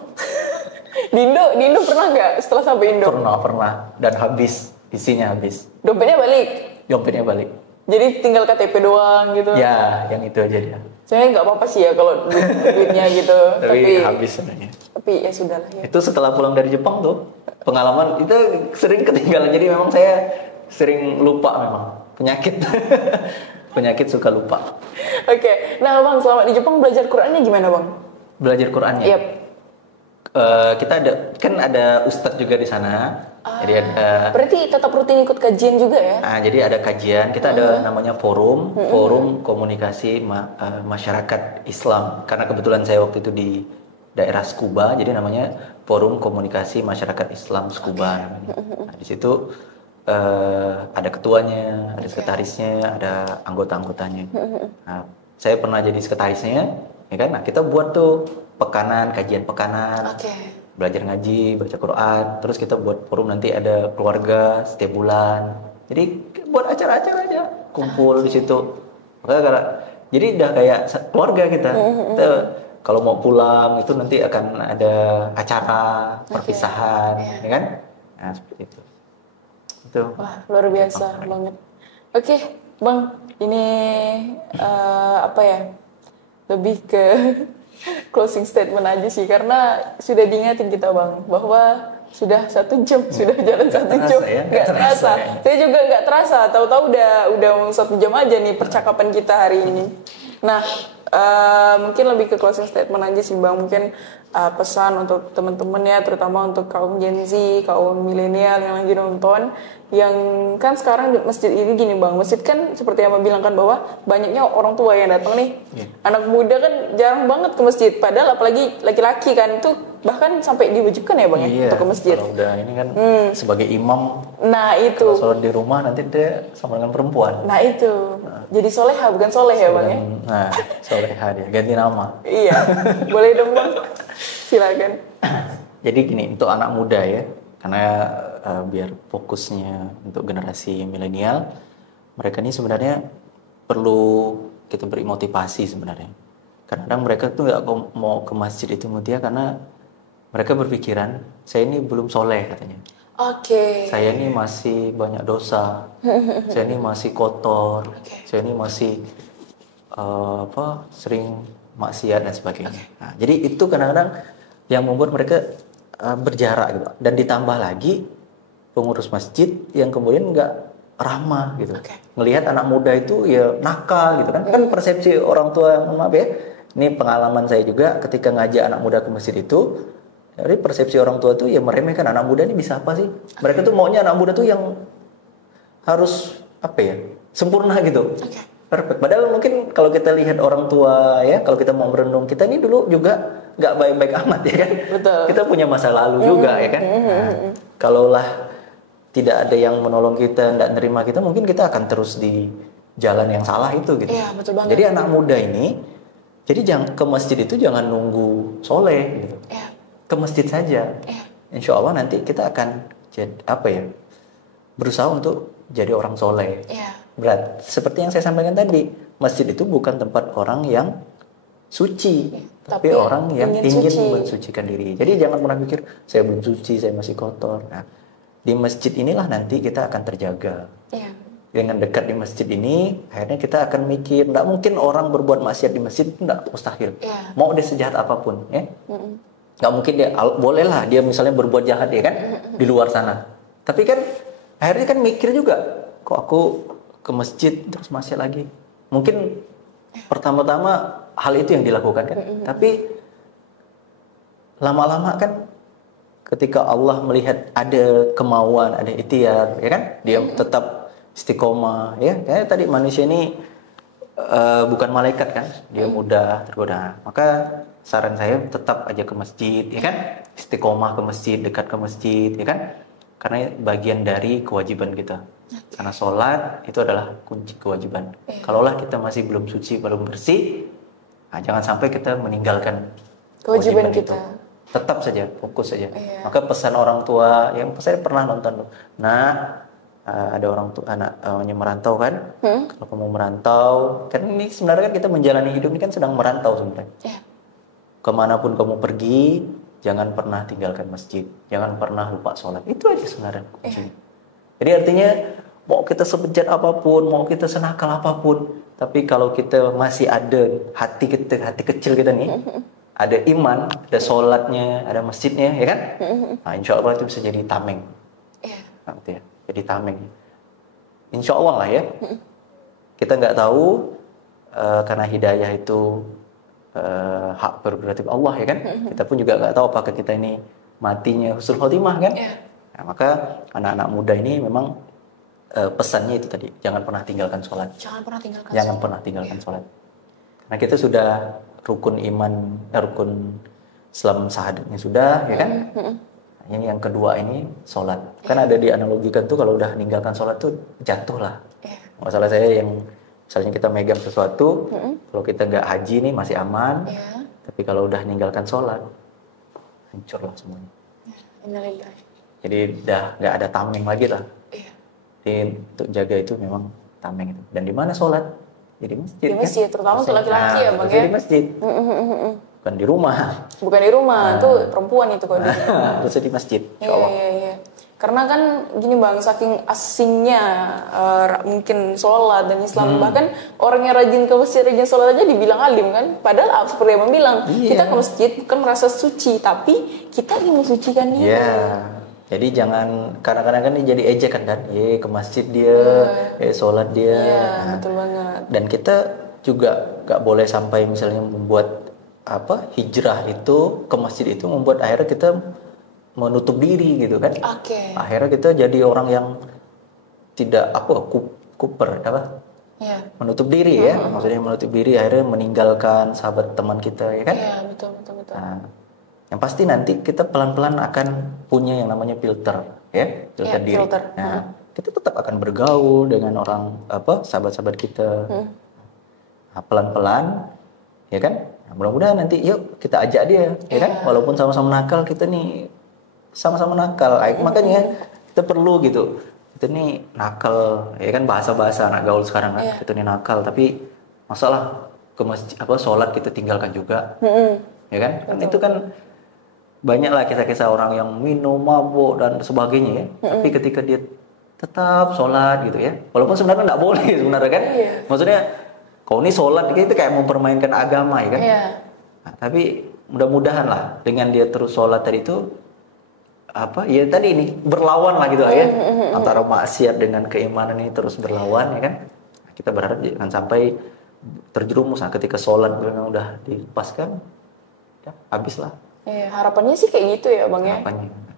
Di Indo pernah nggak setelah sampai Indo? Pernah. Dan habis, isinya habis. Dompetnya balik? Dompetnya balik. Jadi tinggal KTP doang gitu? Ya, yang itu aja dia. Saya nggak apa-apa sih ya kalau duitnya gitu. Tapi habis sebenarnya. Tapi ya sudahlah ya. Itu setelah pulang dari Jepang tuh pengalaman itu sering ketinggalan. Jadi memang saya sering lupa memang penyakit. Penyakit suka lupa. Oke. Nah Bang, selama di Jepang belajar Qurannya gimana Bang? Belajar Qurannya. Yap. Kita ada ustadz juga di sana. Jadi ada. Berarti tetap rutin ikut kajian juga ya? Nah, jadi ada kajian. Kita ada namanya forum komunikasi masyarakat Islam. Karena kebetulan saya waktu itu di daerah Tsukuba, jadi namanya Forum Komunikasi Masyarakat Islam Tsukuba. Nah, di situ ada ketuanya, ada sekretarisnya, ada anggota-anggotanya. Nah, saya pernah jadi sekretarisnya, ya kan? Nah, kita buat tuh kajian pekanan. Belajar ngaji, baca Quran, terus kita buat forum, nanti ada keluarga setiap bulan. Jadi buat acara-acara aja, kumpul di situ. Jadi udah kayak keluarga kita. Kita kalau mau pulang itu nanti akan ada acara perpisahan, ya kan? Nah, seperti itu. Itu. Wah, luar biasa banget. Oke, Bang, ini apa ya? Lebih ke closing statement aja sih, karena sudah diingatin kita Bang bahwa sudah 1 jam, sudah jalan 1 jam, nggak terasa. Saya juga nggak terasa, tahu-tahu udah 1 jam aja nih percakapan kita hari ini. Nah, mungkin lebih ke closing statement aja sih Bang, mungkin pesan untuk teman-teman ya, terutama untuk kaum Gen Z, kaum milenial yang lagi nonton, yang kan sekarang di masjid ini gini Bang, masjid kan seperti yang Abang bilang kan bahwa banyaknya orang tua yang datang nih, anak muda kan jarang banget ke masjid, padahal apalagi laki-laki kan tuh bahkan sampai diwajibkan ya Bang ya untuk ke masjid. Kalau udah ini kan sebagai imam, nah itu kalau sholat di rumah nanti dia sama dengan perempuan. Nah itu, jadi soleha bukan soleh ya Bang ya. Nah, soleha dia ganti nama. Iya, boleh dong Bang, silakan. Jadi gini, untuk anak muda ya, karena biar fokusnya untuk generasi milenial, mereka ini sebenarnya perlu kita beri motivasi sebenarnya. Kadang-kadang mereka tuh nggak mau ke masjid itu mutia karena mereka berpikiran saya ini belum soleh katanya. Saya ini masih banyak dosa, saya ini masih kotor, saya ini masih sering maksiat dan sebagainya. Nah, jadi itu kadang-kadang yang membuat mereka berjarak gitu. Dan ditambah lagi pengurus masjid yang kemudian nggak ramah gitu. Ngelihat anak muda itu ya nakal gitu kan. Kan persepsi orang tua, maaf ya, ini pengalaman saya juga ketika ngajak anak muda ke masjid itu. Jadi persepsi orang tua tuh ya meremehkan anak muda ini bisa apa sih? Mereka tuh maunya anak muda tuh yang harus sempurna gitu. Perfect. Padahal mungkin kalau kita lihat orang tua ya, kalau kita mau merenung, kita ini dulu juga nggak baik-baik amat ya kan. Betul. Kita punya masa lalu juga ya kan. Nah, kalaulah tidak ada yang menolong kita, nggak nerima kita, mungkin kita akan terus di jalan yang salah itu gitu. Iya, betul banget. Jadi anak muda ini, jadi jangan ke masjid itu jangan nunggu soleh gitu. Ke masjid saja. Insya Allah nanti kita akan berusaha untuk jadi orang soleh. Berat. Seperti yang saya sampaikan tadi, masjid itu bukan tempat orang yang suci, tapi orang yang ingin mensucikan diri. Jadi jangan pernah pikir saya belum suci, saya masih kotor. Nah, di masjid inilah nanti kita akan terjaga. Dengan dekat di masjid ini, akhirnya kita akan mikir, nggak mungkin orang berbuat maksiat di masjid, nggak, mustahil. Mau dia sejahat apapun, ya. Nggak mungkin dia, bolehlah dia misalnya berbuat jahat ya kan di luar sana. Tapi kan akhirnya kan mikir juga, kok aku ke masjid terus maksiat lagi. Mungkin pertama-tama hal itu yang dilakukan kan. Tapi lama-lama kan ketika Allah melihat ada kemauan, ada ikhtiar, ya kan, dia tetap istiqomah, ya. Kayak tadi manusia ini bukan malaikat kan, dia mudah tergoda. Maka saran saya tetap aja ke masjid, ya kan, istiqomah ke masjid, dekat ke masjid, ya kan, karena bagian dari kewajiban kita. Karena sholat itu adalah kunci kewajiban. Kalaulah kita masih belum suci, belum bersih, nah jangan sampai kita meninggalkan kewajiban kita. Tetap saja, fokus saja. Maka pesan orang tua, yang saya pernah nonton, ada orang tua anaknya merantau kan, kalau kamu merantau, kan ini sebenarnya kan kita menjalani hidup ini kan sedang merantau sebenarnya. Kemanapun kamu pergi, jangan pernah tinggalkan masjid, jangan pernah lupa sholat. Itu aja sebenarnya kuncinya. Jadi artinya mau kita sebejat apapun, mau kita senakal apapun, Tapi kalau kita masih ada hati kecil kita nih, ada iman, ada sholatnya, ada masjidnya, ya kan? Nah, insya Allah itu bisa jadi tameng. Nah, gitu ya. Jadi tameng. Insya Allah lah ya. Kita nggak tahu karena hidayah itu hak prerogatif Allah, ya kan? Kita pun juga nggak tahu apakah kita ini matinya husnul khotimah, kan? Nah, maka anak-anak muda ini memang pesannya itu tadi, jangan pernah tinggalkan sholat. Jangan pernah tinggalkan sholat. Karena kita sudah rukun iman, rukun Islam syahadatnya sudah, ya kan? Ini yang kedua ini sholat. Kan ada dianalogikan tuh kalau udah meninggalkan sholat tuh jatuh lah. Masalah saya yang misalnya kita megang sesuatu, kalau kita nggak haji nih masih aman, tapi kalau udah meninggalkan sholat, hancur lah semuanya. Jadi udah nggak ada tameng lagi lah. Jadi untuk jaga itu memang tameng itu. Dan di mana sholat? Di masjid. Di masjid, kan? Terutama untuk laki-laki ya, Bang ya. Di masjid. Bukan di rumah. Bukan di rumah, itu perempuan itu kok. Terus di masjid. Iya. Karena kan gini Bang, saking asingnya mungkin sholat dan Islam, bahkan orang yang rajin ke masjid, rajin sholat aja dibilang alim kan. Padahal seperti yang Bang bilang, kita ke masjid bukan merasa suci, tapi kita ingin mensucikan diri. Jadi jangan kadang-kadang kan jadi ejekan kan, ke masjid dia, sholat dia. Nah, betul banget. Dan kita juga nggak boleh sampai misalnya membuat hijrah itu ke masjid itu membuat akhirnya kita menutup diri gitu kan. Akhirnya kita jadi orang yang tidak kuper menutup diri ya. Maksudnya menutup diri akhirnya meninggalkan sahabat teman kita, ya kan? Iya, betul. Nah, yang pasti nanti kita pelan-pelan akan punya yang namanya filter, ya, filter diri. Nah, kita tetap akan bergaul dengan orang sahabat-sahabat kita. Nah, pelan-pelan, ya kan? Nah, mudah-mudahan nanti yuk kita ajak dia, ya kan? Walaupun sama-sama nakal, kita nih sama-sama nakal. Makanya kita perlu gitu. Kita nih nakal, ya kan, bahasa-bahasa anak gaul sekarang kan. Kita nih nakal, tapi masalah ke masjid sholat kita tinggalkan juga. Ya kan? Karena itu kan banyaklah kisah-kisah orang yang minum, mabuk dan sebagainya ya. Tapi ketika dia tetap sholat gitu ya, walaupun sebenarnya nggak boleh sebenarnya kan. Maksudnya kau ini sholat itu kayak mempermainkan agama, ya kan. Nah, tapi mudah-mudahan lah dengan dia terus sholat tadi itu ya tadi ini berlawan lah gitu ya, antara maksiat dengan keimanan ini terus berlawan, ya kan. Kita berharap jangan sampai terjerumus ketika sholat memang udah dilepaskan, ya habis lah. Harapannya sih kayak gitu ya Bang ya.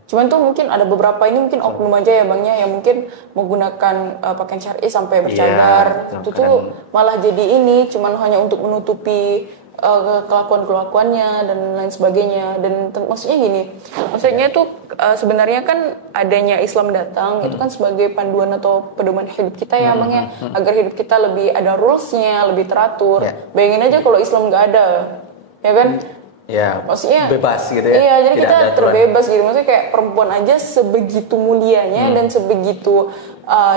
Cuman tuh mungkin ada beberapa ini mungkin oknum aja ya Bang ya, yang mungkin menggunakan pakaian syar'i sampai bercadar. Itu tuh malah jadi ini cuman hanya untuk menutupi kelakuan-kelakuannya dan lain sebagainya. Dan maksudnya gini, maksudnya tuh sebenarnya kan adanya Islam datang itu kan sebagai panduan atau pedoman hidup kita ya Bang ya, agar hidup kita lebih ada rules-nya, lebih teratur. Bayangin aja kalau Islam nggak ada, ya kan? Ya, maksudnya bebas gitu ya. Iya, jadi kita terbebas gitu. Maksudnya kayak perempuan aja sebegitu mulianya dan sebegitu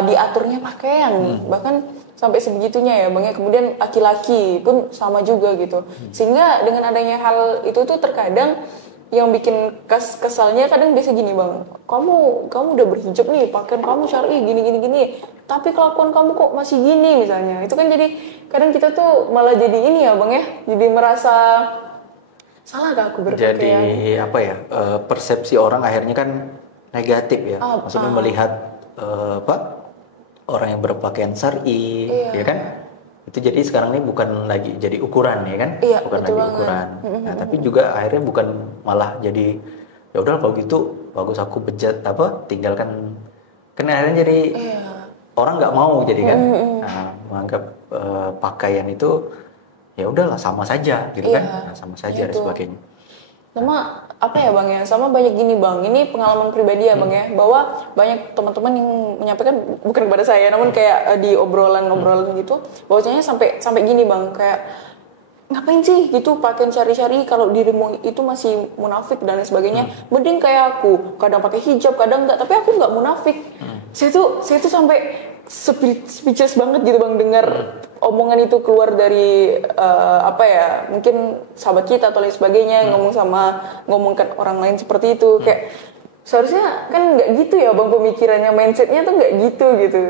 diaturnya pakaian, bahkan sampai sebegitunya ya Bang ya. Kemudian laki-laki pun sama juga gitu. Sehingga dengan adanya hal itu tuh terkadang yang bikin kesalnya kadang biasa gini Bang. Kamu udah berhijab nih, pakaian kamu syar'i gini. Tapi kelakuan kamu kok masih gini misalnya. Itu kan jadi kadang kita tuh malah jadi ini ya Bang ya. Jadi merasa salah gak aku berpakaian? Jadi persepsi orang akhirnya kan negatif ya. Maksudnya melihat orang yang berpakaian syar'i, ya kan? Itu jadi sekarang ini bukan lagi jadi ukuran, ya kan? Bukan lagi ukuran. Nah, tapi juga akhirnya bukan malah jadi ya udah kalau gitu bagus aku bejat tinggalkan. Kan akhirnya jadi orang nggak mau jadi kan. Nah, menganggap pakaian itu ya udahlah sama saja gitu kan, sama saja dan sebagainya. Sama Bang ya, sama banyak gini Bang, ini pengalaman pribadi ya Bang ya, bahwa banyak teman-teman yang menyampaikan bukan kepada saya, namun kayak di obrolan gitu, bahwasanya sampai gini Bang, kayak ngapain sih gitu pakaian syari-syari kalau dirimu itu masih munafik dan lain sebagainya. Mending kayak aku, kadang pakai hijab, kadang enggak, tapi aku enggak munafik. Saya tuh sampai speechless banget gitu Bang dengar omongan itu keluar dari mungkin sahabat kita atau lain sebagainya, ngomongkan orang lain seperti itu. Kayak seharusnya kan nggak gitu ya Bang pemikirannya, mindsetnya tuh nggak gitu.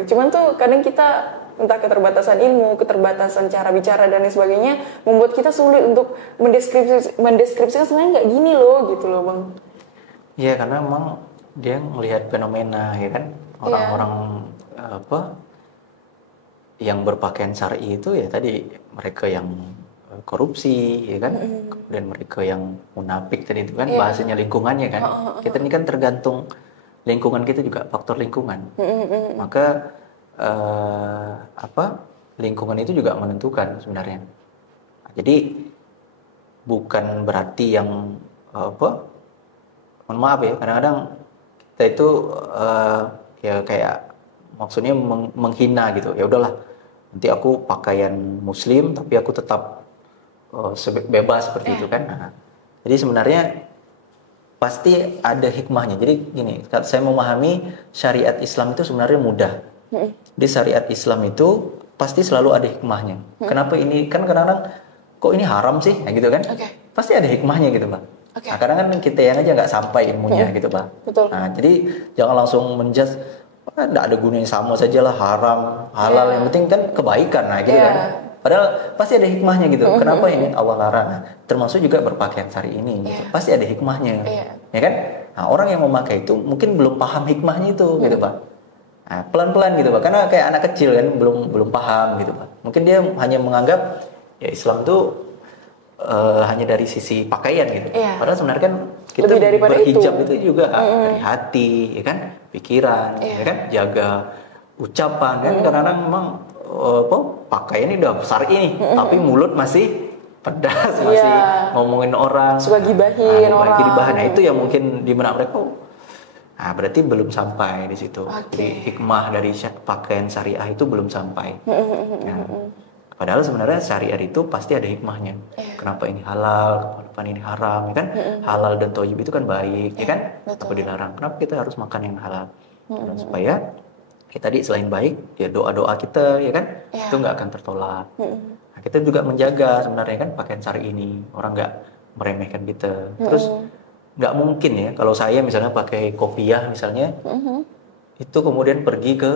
Cuman tuh kadang kita entah keterbatasan ilmu, keterbatasan cara bicara dan lain sebagainya, membuat kita sulit untuk mendeskripsikan sebenarnya nggak gini loh gitu loh Bang. Iya, karena memang dia melihat fenomena ya kan, orang-orang yang berpakaian syar'i itu ya tadi mereka yang korupsi ya kan, kemudian mereka yang munafik tadi itu kan, bahasanya lingkungannya kan. Kita ini kan tergantung lingkungan kita juga, faktor lingkungan. Maka lingkungan itu juga menentukan sebenarnya. Jadi bukan berarti yang mohon maaf ya, kadang-kadang kita itu ya kayak maksudnya menghina gitu. Ya udahlah, nanti aku pakaian muslim tapi aku tetap bebas seperti itu kan. Nah, jadi sebenarnya pasti ada hikmahnya. Jadi gini, saya memahami syariat Islam itu sebenarnya mudah. Di syariat Islam itu pasti selalu ada hikmahnya. Kenapa ini kan kadang-kadang kok ini haram sih, nah, gitu kan? Pasti ada hikmahnya gitu, Pak. Nah, kadang kan kita yang aja nggak sampai ilmunya gitu, Pak. Betul. Nah, jadi jangan langsung menjudge, nggak ada gunanya, sama saja lah, haram, halal, yang penting kan kebaikan, nah gitu kan. Padahal pasti ada hikmahnya gitu. Kenapa ini Allah larang? Nah, termasuk juga berpakaian syar'i ini, gitu. Pasti ada hikmahnya, ya kan? Nah, orang yang memakai itu mungkin belum paham hikmahnya itu, gitu, Pak. Nah, pelan-pelan gitu, Pak. Karena kayak anak kecil kan belum paham gitu, Pak. Mungkin dia hanya menganggap ya Islam tuh hanya dari sisi pakaian gitu. Padahal sebenarnya kan kita berhijab itu juga dari hati, ya kan, pikiran, ya kan, jaga ucapan kan. Kadang-kadang memang pakaian ini udah besar ini, tapi mulut masih pedas, masih ngomongin orang, suka gibahin orang. Nah, itu yang mungkin di benak mereka. Nah, berarti belum sampai di situ. Jadi hikmah dari pakaian syariah itu belum sampai. Padahal sebenarnya syariat itu pasti ada hikmahnya. Kenapa ini halal, kenapa ini haram, ya kan? Halal dan thayyib itu kan baik, ya kan? Apa dilarang? Kenapa kita harus makan yang halal? Dan supaya tadi selain baik, ya doa-doa kita, ya kan? Itu nggak akan tertolak. Nah, kita juga menjaga sebenarnya kan pakaian syar'i ini, orang nggak meremehkan kita. Terus nggak mungkin ya kalau saya misalnya pakai kopiah misalnya, itu kemudian pergi ke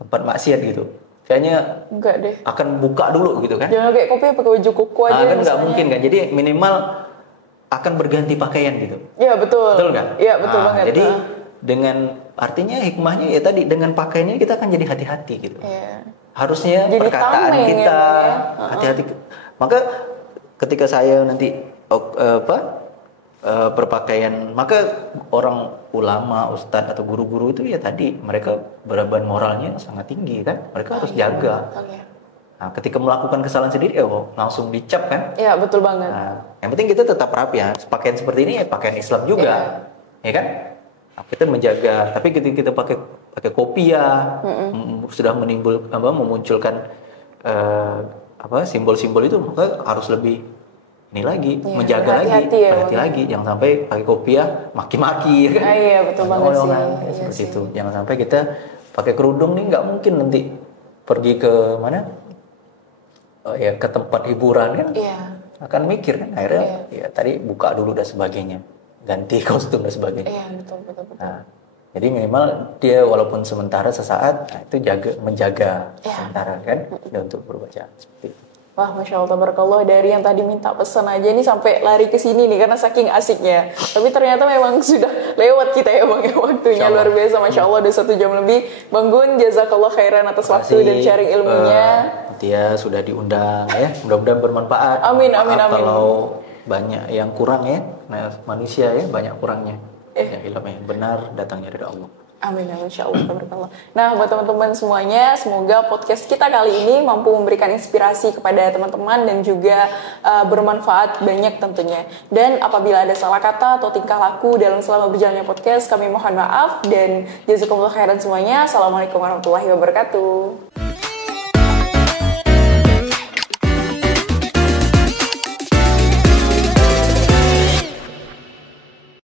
tempat maksiat gitu. Kayaknya enggak deh, akan buka dulu gitu kan. Jangan kayak kopi pakai baju koko aja. Kan nggak mungkin kan. Jadi minimal akan berganti pakaian gitu. Iya betul. Betul nggak? Iya betul banget. Jadi dengan artinya hikmahnya ya tadi dengan pakaiannya kita akan jadi hati-hati gitu. Harusnya jadi perkataan kita hati-hati. Maka ketika saya nanti berpakaian, maka orang ulama, ustadz atau guru-guru itu ya tadi mereka beban moralnya sangat tinggi kan, mereka harus jaga. Nah, ketika melakukan kesalahan sendiri ya langsung dicap kan. Iya betul banget. Nah, yang penting kita tetap rapi ya, pakaian seperti ini ya pakaian Islam juga, ya kan. Nah, kita menjaga. Tapi ketika kita pakai kopiah, sudah memunculkan simbol-simbol itu, maka harus lebih ini lagi, menjaga hati-hati lagi, jangan sampai pakai kopiah maki-maki kan. Iya betul banget sih. Seperti itu. Jangan sampai kita pakai kerudung nih, nggak mungkin nanti pergi ke mana? Ke tempat hiburan kan. Akan mikir kan, akhirnya ya tadi buka dulu dan sebagainya, ganti kostum dan sebagainya. Betul. Nah, jadi minimal dia walaupun sementara sesaat, itu menjaga sementara kan, untuk berbaca seperti itu. Wah, Masya Allah, tabarakallah, dari yang tadi minta pesan aja nih sampai lari ke sini nih karena saking asiknya. Tapi ternyata memang sudah lewat kita ya Bang, waktunya luar biasa, Masya Allah, udah 1 jam lebih. Bang Gun, jazakallah khairan atas waktu dan sharing ilmunya. Dia sudah diundang ya, mudah-mudahan bermanfaat. Amin. Kalau banyak yang kurang ya, nah, manusia ya banyak kurangnya. Ya, ilmu yang benar datangnya dari Allah. Amin, insyaallah. Nah, buat teman-teman semuanya, semoga podcast kita kali ini mampu memberikan inspirasi kepada teman-teman dan juga bermanfaat banyak tentunya. Dan apabila ada salah kata atau tingkah laku dalam selama berjalannya podcast, kami mohon maaf dan jazakumullah khairan semuanya. Assalamualaikum warahmatullahi wabarakatuh.